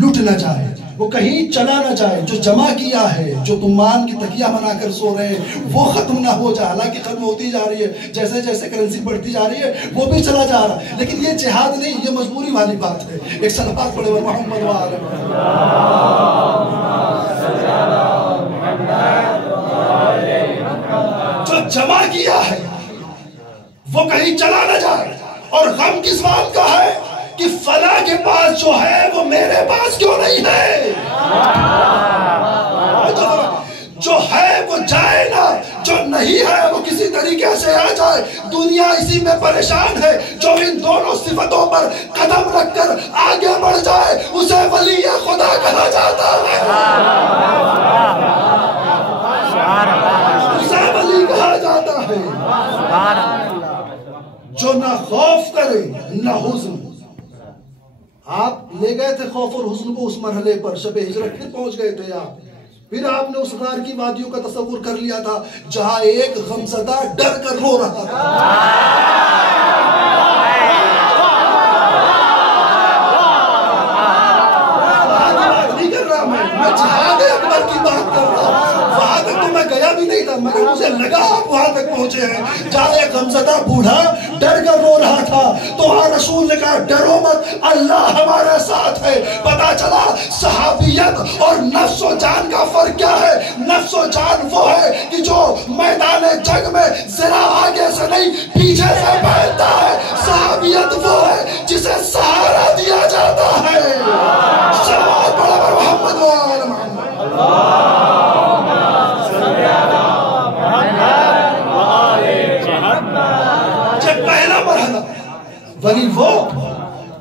لٹ نہ جائے، وہ کہیں چلا نہ جائے. جو جمع کیا ہے، جو تم مان کی تکیہ بنا کر سو رہے ہیں، وہ ختم نہ ہو جائے. حالانکہ ختم ہوتی جا رہی ہے، جیسے جیسے کرنسی بڑھتی جا رہی ہے وہ بھی چلا جا رہا ہے. لیکن یہ جہاد نہیں، یہ مجبوری والی بات ہے. ایک صلوات پڑھے محمد وآلہ جو جمع کیا ہے وہ کہیں چلا نہ جائے. اور غم کس بات کا ہے کہ فلاں کے پاس جو ہے وہ میرے پاس کیوں نہیں ہے. جو ہے وہ جائے نا، جو نہیں ہے وہ کسی طریقے سے آ جائے. دنیا اسی میں پریشان ہے. جو ان دونوں صفتوں پر قدم رکھ کر آگے بڑھ جائے اسے ولی خدا کہا جاتا ہے. اسے ولی کہا جاتا ہے. جو نہ خوف کرے نہ حزن. آپ لے گئے تھے خوف اور حزن کو اس مرحلے پر، شب ہجرت پھر پہنچ گئے تھے آپ. پھر آپ نے اس غار کی وادیوں کا تصور کر لیا تھا جہاں ایک غمزدہ ڈر کر رو رہا تھا. نہیں کر رہا میں جہاد اکبر کی بات کر رہا ہوں. وہاں تک تو میں گیا بھی نہیں تھا مگر مجھے لگا آپ وہاں تک پہنچے ہیں جہاں ایک غمزدہ بوڑھا ڈر کر رو رہا تھا. تو وہاں رسول نے کہا ڈرو مت، اللہ ہمارے ساتھ ہے. پتا چلا صحابیت اور نفس و جان کا فرق کیا ہے. نفس و جان وہ ہے کہ جو میدان جنگ میں ذرا آگے سے نہیں پیچھے سے پھیلتا ہے. صحابیت وہ ہے جسے سہارا دیا جاتا ہے. صلوات پڑھو پر محمد و آل محمد. پہلا مرحلہ ولی وہ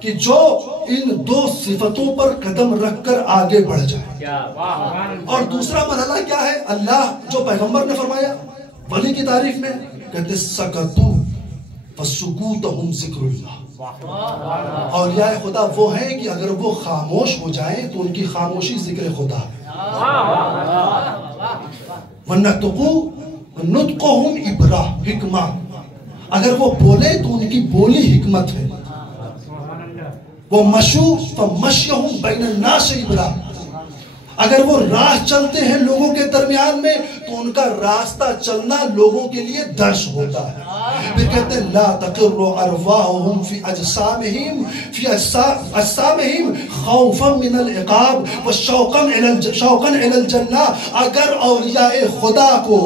کہ جو ان دو صفتوں پر قدم رکھ کر آگے بڑھ جائے. اور دوسرا مرحلہ کیا ہے؟ اللہ جو پیغمبر نے فرمایا ولی کی تعریف میں کہتے سکتو فسکوتہم ذکر اللہ. اولیاء خدا وہ ہیں کہ اگر وہ خاموش ہو جائیں تو ان کی خاموشی ذکر خدا ہے. وَنَطْقُهُمْ عِبْرَةٌ حکمہ. اگر وہ بولے تو ان کی بولی حکمت ہے. وہ مشو فمشیہم بین الناس عبرہ. اگر وہ راہ چلتے ہیں لوگوں کے درمیان میں تو ان کا راستہ چلنا لوگوں کے لیے درس ہوتا ہے. پھر کہتے ہیں لا تقر ارواحهم فی اجسامہم خوفا من العقاب وشوقا الی الجنہ. اگر اولیاء خدا کو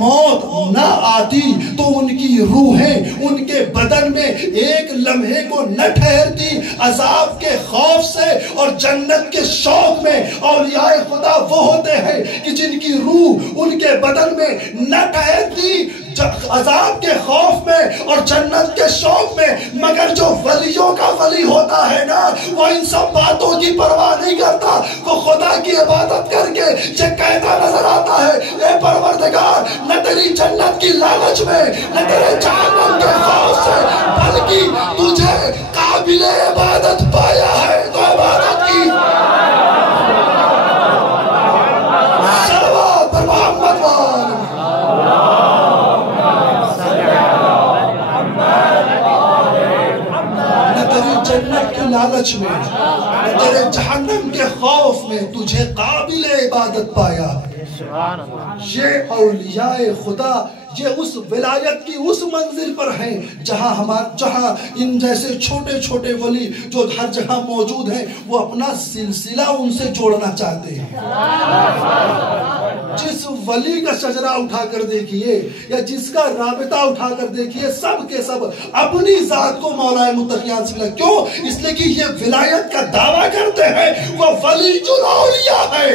موت نہ آتی تو ان کی روحیں ان کے بدن میں ایک لمحے کو نہ ٹھہرتی. عذاب کے خوف سے اور جنت کے شوق میں اولیاء خدا وہ ہوتے ہیں کہ جن کی روح ان کے بدن میں نہ ٹھہرتی. عذاب کے خوف میں اور جنت کے شوق میں، مگر جو ولیوں کا ولی ہوتا ہے نا، وہ ان سب باتوں کی پرواہ نہیں کرتا، وہ خدا کی عبادت کر کے یہ کہتا نظر آتا ہے، اے پروردگار، نہ تیری جنت کی لالچ میں، نہ تیرے جہنم کے خوف سے، بلکہ تجھے قابل عبادت پایا ہے تو عبادت کی۔ صلوات پر محمد وآلہ۔ نہ تیری جنت کی لالچ میں، نہ تیرے جہنم کے خوف میں تجھے قابل عبادت پایا۔ یہ اولیاء خدا یہ اس ولایت کی اس منزل پر ہیں جہاں ان جیسے چھوٹے چھوٹے ولی جو ہر جگہ موجود ہیں، وہ اپنا سلسلہ ان سے جوڑنا چاہتے ہیں۔ جس ولی کا شجرہ اٹھا کر دیکھیے یا جس کا رابطہ اٹھا کر دیکھیے، سب کے سب اپنی ذات کو مولا متقیان سے ملا۔ کیوں؟ اس لیے کہ یہ ولایت کا دعویٰ کرتے ہیں، وہ ولی الاولیاء ہے،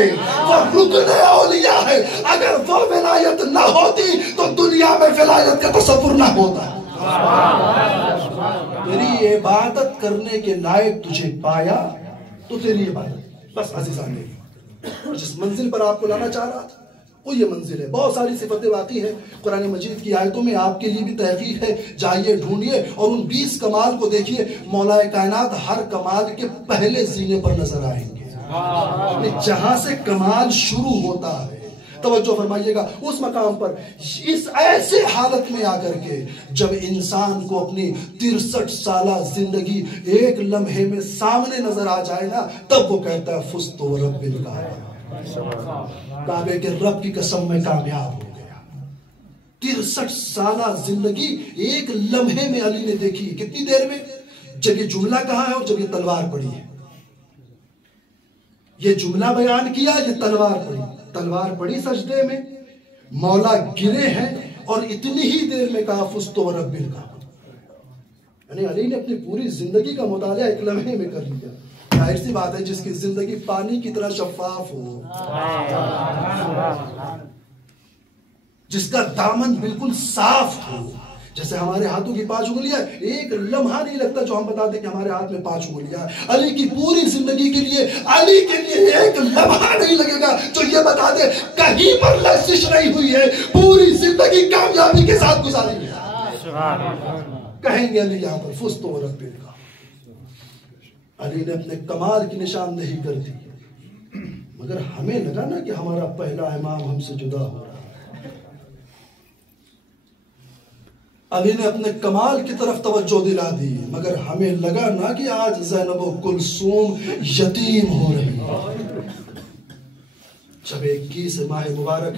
وہ رکن اولیاء ہے۔ اگر وہ ولایت نہ ہوتی تو دنیا میں ولایت کا تصور نہ ہوتا۔ تیری عبادت کرنے کے لائق تجھے پایا تو تیری عبادت بس عزیزان نے جس منزل پر آپ کو لانا چاہ رہا تھا وہ یہ منزل ہے۔ بہت ساری صفتیں باقی ہیں قرآن مجید کی آیتوں میں، آپ کے لیے بھی تحقیق ہے، جائیے ڈھونڈیے اور ان 20 کمال کو دیکھیے۔ مولا کائنات ہر کمال کے پہلے زینے پر نظر آئیں گے، جہاں سے کمال شروع ہوتا ہے۔ توجہ فرمائیے گا اس مقام پر، اس ایسے حالت میں آ کر کے جب انسان کو اپنی 63 سالہ زندگی ایک لمحے میں سامنے نظر آ جائے نا، تب وہ کہتا ہے فزت ورب الکعبہ، کعبے کے رب کی قسم میں کامیاب ہو گیا۔ 63 سالہ زندگی ایک لمحے میں علی نے دیکھی۔ کتنی دیر میں؟ جب یہ جملہ کہا ہے اور جب یہ تلوار پڑی ہے، یہ جملہ بیان کیا، یہ تلوار پڑی، تلوار پڑی سجدے میں، مولا گرے ہیں اور اتنی ہی دیر میں کہا فزت ورب الکعبہ۔ یعنی علی نے اپنی پوری زندگی کا مطالعہ ایک لمحے میں کر لیا۔ ظاہر سی بات ہے جس کی زندگی پانی کی طرح شفاف ہو، جس کا دامن بالکل صاف ہو، جیسے ہمارے ہاتھوں کی 5 انگلیاں، ایک لمحہ نہیں لگتا جو ہم بتا دیں کہ ہمارے ہاتھ میں 5 انگلیاں۔ علی کی پوری زندگی کے لیے، علی کے لیے ایک لمحہ نہیں لگے گا جو یہ بتا دے کہیں پر لغزش نہیں ہوئی ہے، پوری زندگی کامیابی کے ساتھ گزاری ہے۔ کہیں گے علی یہاں پر فزت ورب الکعبہ۔ علی نے اپنے کمال کی نشاندہی کر دی، مگر ہمیں لگا نا کہ ہمارا پہلا امام ہم سے جدا ہو رہا ہے۔ علی نے اپنے کمال کی طرف توجہ دلا دی، مگر ہمیں لگا نا کہ آج زینب و کلثوم یتیم ہو رہی ہے۔ جب 21 ماہ مبارک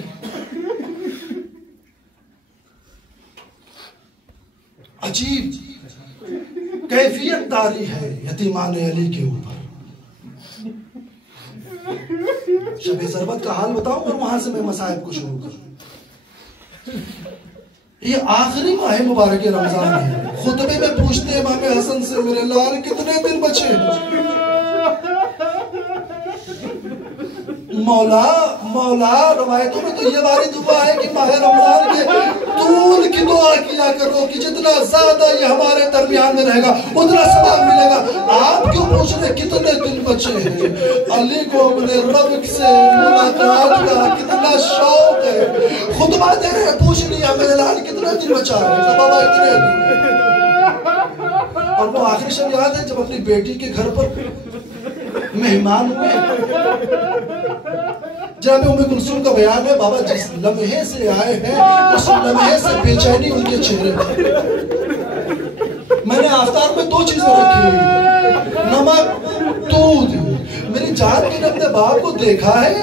عجیب کیفیت طاری ہے یتیمان علی کے اوپر۔ شب ضربت کا حال بتاؤں اور وہاں سے میں مصائب کو شروع کروں۔ یہ آخری ماہ مبارک رمضان ہے، خطبے میں پوچھتے ہیں امام حسن سے، میرے لال کتنے دن بچے ہیں؟ مولا روایتوں میں تو یہ وارد ہوا ہے کہ ماہ رمضان کے طول کی دعا کیا کرو کہ جتنا زیادہ یہ ہمارے درمیان میں رہے گا اتنا ثواب ملے گا۔ آپ کیوں پوچھ رہے کتنے دن بچے ہیں؟ علی کو اپنے رب سے ملاقات کا کتنا شوق ہے، خطبہ دے رہے ہیں، پوچھ لیا میرے لال کتنے دن بچا ہے؟ تو بابا اتنے دن۔ اور وہ آخری شب یاد ہے جب اپنی بیٹی کے گھر پر مہمان ہوئے، جناب ام کلثوم کا بیان ہے، بابا جس لمحے سے آئے ہیں اس لمحے سے بے چینی ان کے چہرے پر۔ میں نے آفتاب میں 2 چیزیں رکھی ہوئی، نمک، دودھ۔ میری جان کی نے اپنے باپ کو دیکھا ہے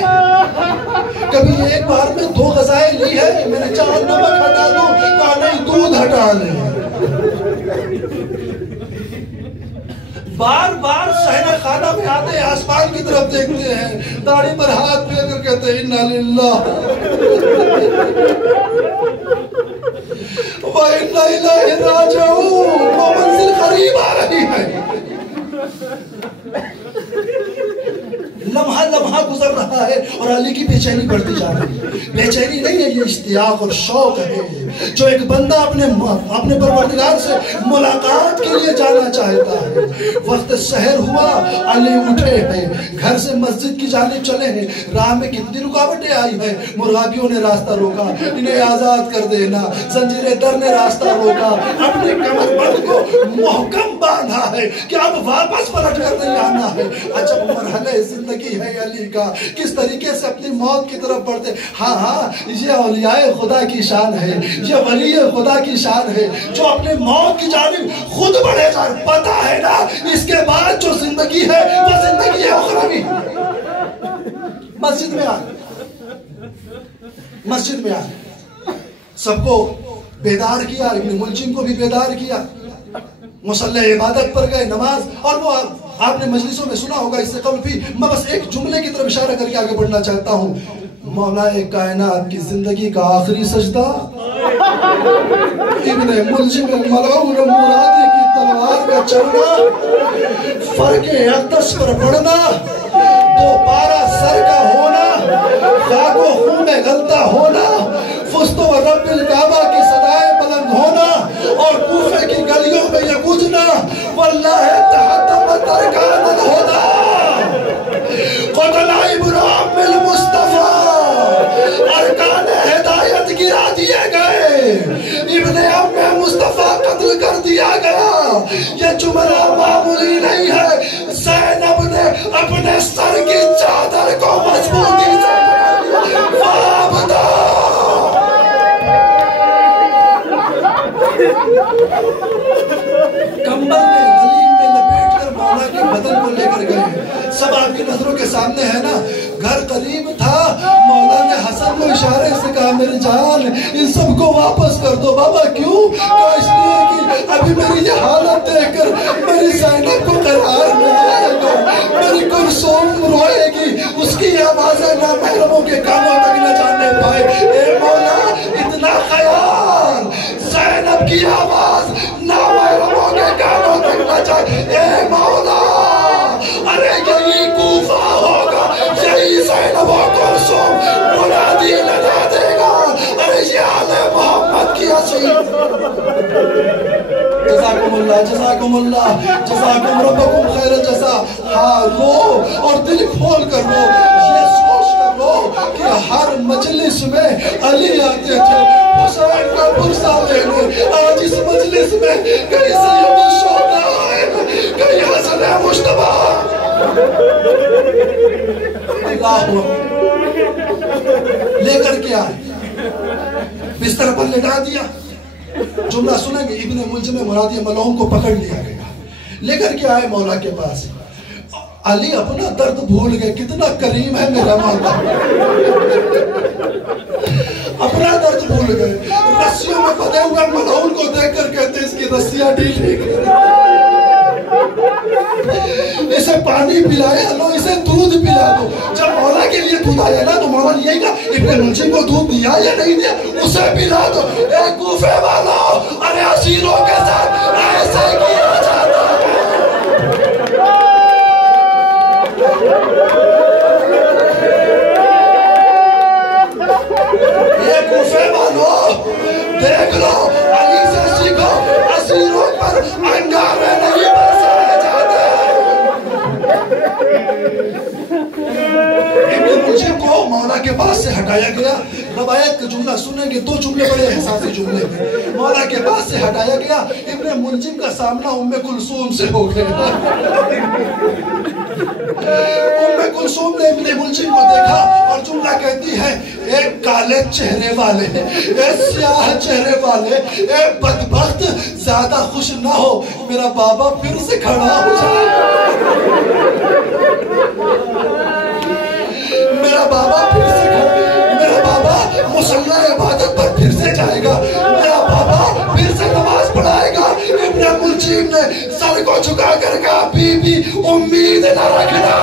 کبھی ایک بار میں 2 غذائیں لی ہے؟ میں نے چاہا نمک ہٹا دو، کہا نہیں دودھ ہٹا لیں۔ بار بار صحنہ خانہ میں آتے ہیں، آسمان کی طرف دیکھتے ہیں، داڑھی پر ہاتھ پھیر کر کہتے ہیں اِنَّا لِلَّهِ وَإِنَّا إِلَيْهِ رَاجِعُونَ۔ وہ منزل قریب آ رہی ہے، لمحہ لمحہ گزر رہا ہے اور علی کی بے چینی بڑھتی جا رہی ہے۔ بے چینی نہیں ہے، یہ اشتیاق اور شوق ہے جو ایک بندہ اپنے پروردگار سے ملاقات کے لیے جانا چاہتا ہے. وقت سحر ہوا، علی اٹھے ہیں، گھر سے مسجد کی جانب چلے ہیں. راہ میں کتنی رکاوٹیں آئی ہیں. مرغابیوں نے راستہ روکا، انہیں آزاد کر دینا. زنجیر در نے راستہ روکا، اپنے کمر بند کو محکم باندھا ہے کہ اب واپس پلٹ کر نہیں آنا ہے. عجب مرحلہ زندگی ہے علی کا، کس طریقے سے اپنی موت کی طرف بڑھتے. ہاں یہ اولیاء خدا کی شان ہے، یہ ولی خدا کی شان ہے جو اپنے موت کی جانب خود بڑھے جائے. پتا ہے نا اس کے بعد جو زندگی ہے وہ زندگی ہے اخروی. مسجد میں آئے، سب کو بیدار کیا، ابن ملجم کو بھی بیدار کیا. مصلی عبادت پر گئے، نماز. اور وہ آپ نے مجلسوں میں سنا ہوگا اس سے قبل بھی. میں بس ایک جملے کی طرف اشارہ کر کے آگے بڑھنا چاہتا ہوں. مولا کائنات کی زندگی کا آخری سجدہ ابن ملجم ملعون مرادی کی تلوار کا چلنا، فرق اقدس پر پڑنا، دوبارہ سر کا ہونا، خاک و خون میں غلطہ ہونا، فست و رب الکعبہ کی صدائیں بلند ہونا اور کوفے کی گلیوں میں یہ گوجنا، واللہ تحتمت ارکان الہدا قتل ابن عم المصطفیٰ، ارکان ہدایت گرا دیے گئے، ابن عم مصطفیٰ قتل کر دیا گیا. یہ جملہ معمولی نہیں ہے. زینب نے اپنے سر کی چادر کو مضبوطی سے وابدہ. کمبل میں غلیم میں لپیٹ کر مولا کے بدن کو لے کر گئے. سب آپ کی نظروں کے سامنے ہے نا. گھر قریب تھا. مولا نے حسن کو اشارے سے کہا میری جان ان سب کو واپس کر دو. بابا کیوں؟ کہا اس لیے کہ ابھی میری یہ حالت دیکھ کر میری زینب کو قرار نہیں آئے گا. میری کلثوم روئے گی، اس کی آوازیں نامحرموں کے کانوں تک نہ جانے پائے. اے مولا اتنا خیال، زینب کی آواز نامحرموں کے کانوں تک نہ جائے. اے مولا ارے یہی کوفہ ہوگا، یہی زینب و کلثوم منادی لگا دے گا. ارے یہ آل محمد کی عظیم. جزاکم اللہ، جزاکم اللہ، جزاکم ربکم خیر الجزا. ہاں رو اور دل کھول کر رو. یہ سوچ کر رو کہ ہر مجلس میں علی آتے تھے حسین کا پرسہ لینے. آج اس مجلس میں کئی سید الشہداء آئے، کئی حسن مجتبی. اللہ لے کر کے آئے، بستر پر لٹا دیا. جملہ سنیں گے، ابن ملجم مرادی ملعون کو پکڑ لیا گیا، لے کر کے آئے مولا کے پاس. علی اپنا درد بھول گئے. کتنا کریم ہے میرا مولا، اپنا درد بھول گئے. رسیوں میں پھدے ہوئے ملعون کو دیکھ کر کہتے اس کی رسیاں ڈھیلی کر، اسے پانی پلایا لو، اسے دودھ پلا دو. جب مولا کے لیے دودھ آیا نا تو مولا نے یہی کہا ابن ملجم کو دودھ دیا یا نہیں دیا، اسے پلا دو. اے کوفے والو، ارے اسیروں کے ساتھ ایسے کیا جاتا ہے. اے کوفے والو دیکھ لو، علی سے سیکھو، اسیروں پر انگارے نہیں برسائے جاتے. ابن ملجم کو مولا کے پاس سے ہٹایا گیا. روایت کا جملہ سنیں گے، دو جملے بڑے احساسی جملے ہیں. مولا کے پاس سے ہٹایا گیا. ابن ملجم کا سامنا ام کلثوم سے ہو گیا. ام کلثوم نے ابن ملجم کو دیکھا اور جملہ کہتی ہے اے کالے چہرے والے، اے سیاہ چہرے والے، اے بدبخت زیادہ خوش نہ ہو، میرا بابا پھر سے کھڑا ہو جائے. میرا بابا پھر سے کھڑا، میرا بابا مصلی عبادت پر پھر سے جائے گا، میرا بابا پھر سے نماز پڑھائے گا. ابن ملجم نے سر کو جھکا کر کہا بی بی امید نہ رکھنا.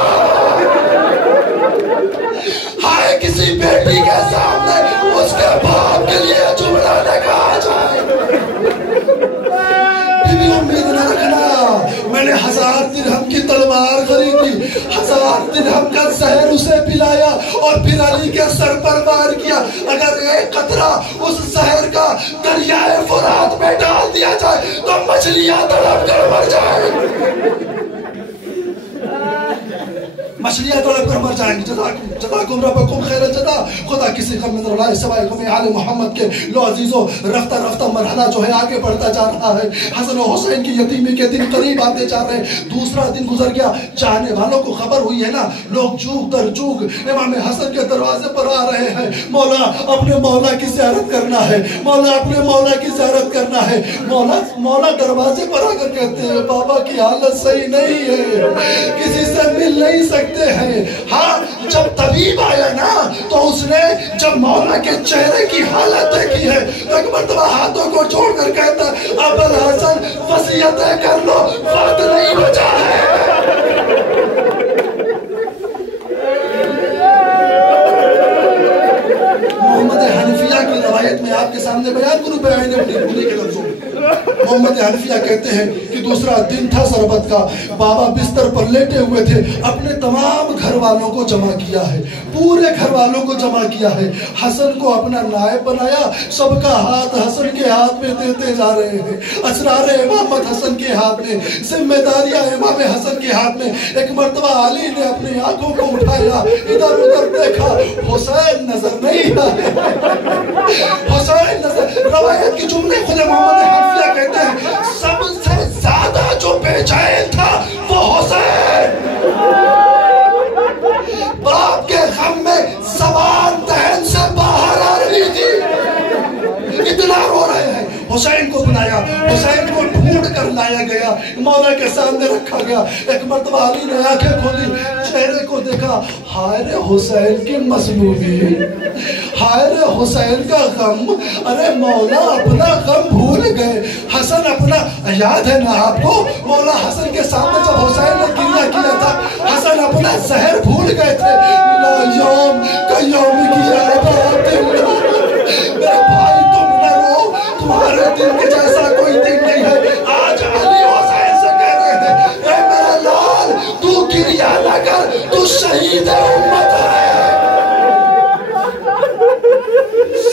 ہائے کسی بیٹی کے سامنے اس کے باپ کے لیے جملہ نہ کہا جائے. بی بی امید نہ رکھنا، میں نے ہزار 1000 درہم کی تلوار خریدی، 1000 درہم کا زہر اسے پلایا اور پھر علی کے سر پر وار کیا۔ اگر ایک قطرہ اس زہر کا دریائے فرات میں ڈال دیا جائے تو مچھلیاں تڑپ کر مر جائیں، مچھلیاں تڑپ کر مر جائیں گی۔ جزاکم ربکم خیر الجزا۔ خدا کسی غم میں رلائے سوائے غم آل محمد کے۔ لو عزیزو، رفتہ رفتہ مرحلہ جو ہے آگے بڑھتا جا رہا ہے۔ حسن و حسین کی یتیمی کے دن قریب آتے جا رہے ہیں۔ دوسرا دن گزر گیا، چاہنے والوں کو خبر ہوئی ہے نا، لوگ جوگ در جوگ امام حسن کے دروازے پر آ رہے ہیں۔ مولا اپنے مولا کی زیارت کرنا ہے، مولا اپنے مولا کی زیارت کرنا ہے۔ مولا دروازے پر آ کر کہتے ہیں بابا کی حالت صحیح نہیں ہے، کسی سے مل نہیں سکتے ہیں۔ ہاں جب طبیب آیا نا تو اس نے جب مولا کے چہرے کی حالت دیکھی ہے ایک مرتبہ ہاتھوں کو جوڑ کر کہتا ابو الحسن وصیتیں کر لو، وقت نہیں بچا ہے۔ محمد حنفیہ کی روایت میں آپ کے سامنے بیان کروں بیان انہی کے لفظوں میں۔ محمد حنفیہ کہتے ہیں کہ دوسرا دن تھا ضربت کا، بابا بستر پر لیٹے ہوئے تھے، اپنے تمام گھر والوں کو جمع کیا ہے، پورے گھر والوں کو جمع کیا ہے، حسن کو اپنا نائب بنایا، سب کا ہاتھ حسن کے ہاتھ میں دیتے جا رہے ہیں، اسرار امامت حسن کے ہاتھ میں، ذمہ داریاں امام حسن کے ہاتھ میں۔ ایک مرتبہ علی نے اپنی آنکھوں کو اٹھایا، ادھر ادھر دیکھا، حسین نظر نہیں آئے، حسین نظر۔ روایت کی جملے خود محمد حنفیہ کہتے ہیں سب سے زیادہ جو بے چین تھا وہ حسین، باپ کے غم میں زبان دہن سے باہر آ رہی تھی، اتنا رو رہے ہیں۔ حسین کو بلایا، حسین کو ڈھونڈ کر لایا گیا، مولا کے سامنے رکھا گیا۔ ایک مرتبہ علی نے آنکھیں کھولی، چہرے کو دیکھا، ہائے رے حسین کی مظلومی، ہائے رے حسین کا غم، ارے مولا اپنا غم بھول گئے۔ حسن اپنا یاد ہے نا آپ کو، مولا حسن کے سامنے جب حسین نے گریہ کیا تھا، حسن اپنا زہر بھول گئے تھے۔ لا یوم کا یوم کیا میرے بھائی تم نہ رو، تمہارے دن کے جیسا کوئی دن نہیں ہے۔ آج علی حسین سے کہہ رہے ہیں اے میرا لال تو گریہ نہ کر، تو شہید امت ہے۔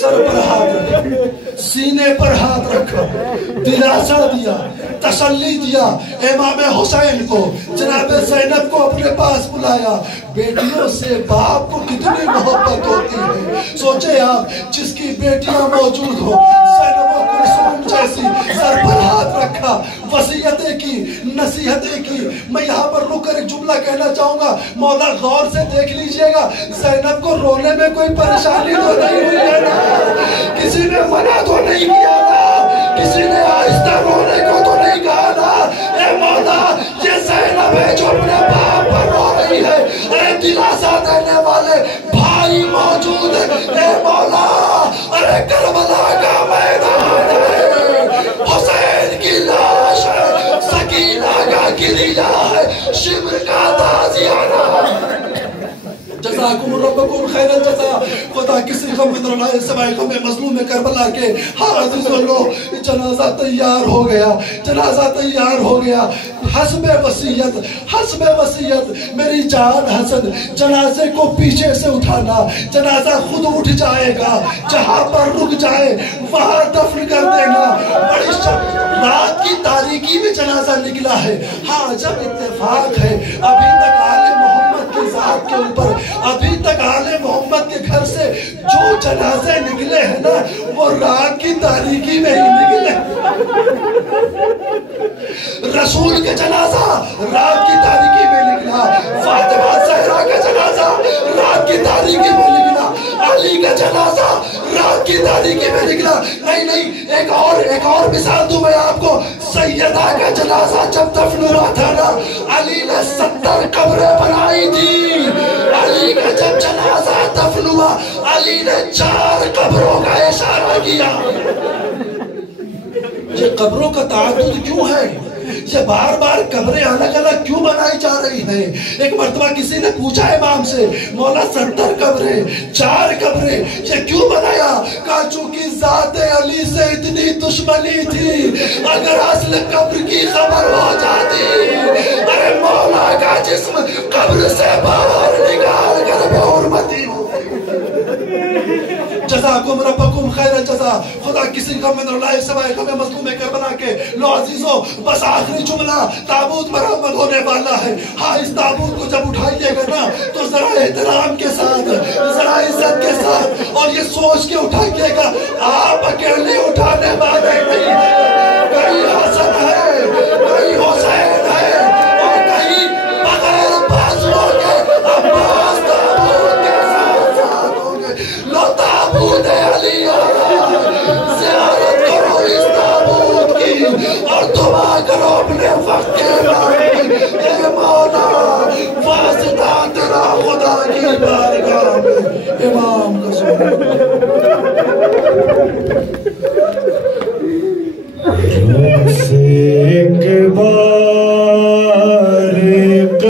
سر پر ہاتھ رکھا، سینے پر ہاتھ رکھا، دلاسا دیا، تسلی دیا امام حسین کو۔ جناب زینب کو اپنے پاس بلایا۔ بیٹیوں سے باپ کو کتنی محبت ہوتی ہے، سوچے آپ جس کی بیٹیاں موجود ہو، زینب و کلثوم جیسی، سر پر ہاتھ رکھا، وصیتیں کی، نصیحتیں کی۔ میں یہاں پر رک کر ایک جملہ کہنا چاہوں گا، مولا غور سے دیکھ لیجئے گا، زینب کو رونے میں کوئی پریشانی تو نہیں ہوئی ہے نا، کسی نے منع تو نہیں کیا نا، کسی نے آہستہ رونے کو تو نہیں کہا نا۔ اے مولا یہ زینب ہے جو اپنے باپ پر رو رہی ہے، اے دلاسا دینے والے بھائی موجود ہے، اے مولا ارے کربلا کا میدان ہے، حسین کی لاش ہے، سکینہ کا گریہ ہے، شبر کا تازیانہ ہے۔ جزاکم ربکم خیر الجزا۔ خدا کسی غم میں رلائے سوائے غم مظلوم کربلا کے۔ ہاں عزیز اللہ، جنازہ تیار ہو گیا، جنازہ تیار ہو گیا۔ حسب وصیت، حسب وصیت میری جان حسن، جنازے کو پیچھے سے اٹھانا، جنازہ خود اٹھ جائے گا، جہاں پر رک جائے وہاں دفن کر دینا۔ بڑی رات کی تاریکی میں جنازہ نکلا ہے۔ ہاں جب اتفاق ہے، ابھی تک آل محمد کی ذات کے اوپر، ابھی تک آل محمد کے گھر سے جو جنازے نکلے ہیں نا وہ رات کی تاریکی میں ہی نکلے۔ رسول کے جنازہ رات کی تاریکی میں نکلا، فاطمہ زہرا کا جنازہ رات کی تاریکی میں نکلا، علی کا جنازہ رات کی تاریکی میں نکلا۔ نہیں ایک اور مثال دوں میں آپ کو، سیدہ کا جنازہ جب دفن ہوا تھا نا، علی نے 70 قبریں بنائی تھی۔ علی کا جب جنازہ دفن ہوا، علی نے 4 قبروں کا اشارہ کیا۔ یہ قبروں کا تعدد کیوں ہے؟ یہ بار بار قبریں الگ الگ کیوں بنائی جا رہی ہیں؟ ایک مرتبہ کسی نے پوچھا امام سے، مولا 70 قبریں، 4 قبریں، یہ کیوں بنایا؟ کہا چونکہ ذات علی سے اتنی دشمنی تھی، اگر اصل قبر کی خبر ہو جاتی، مولا کا جسم قبر سے باہر نکال کر بے حرمتی جزاکم ربکم خیر الجزا. خدا کسی غم میں نہ لائے سوائے غم مظلوم کربلا کے. لو عزیزو بس آخری جملہ, تابوت مرمت ہونے والا ہے. ہاں اس تابوت کو جب اٹھائیے گا نا تو ذرا احترام کے ساتھ, ذرا عزت کے ساتھ, اور یہ سوچ کے اٹھائیے گا آپ اکیلے اٹھانے والے نہیں ہیں. کہیں حسن ہے, کہیں حسین ہے, اور کہیں بغیر بازلوں کے عباس تابوت کے ساتھ ساتھ ہوں گے. لو تابوت علی زیارت کرو اس تابوت کی, اور دعا کرو اپنے وقت کے نام. اے مولا واسطہ تیرا خدا کی بارگاہ میں امام کا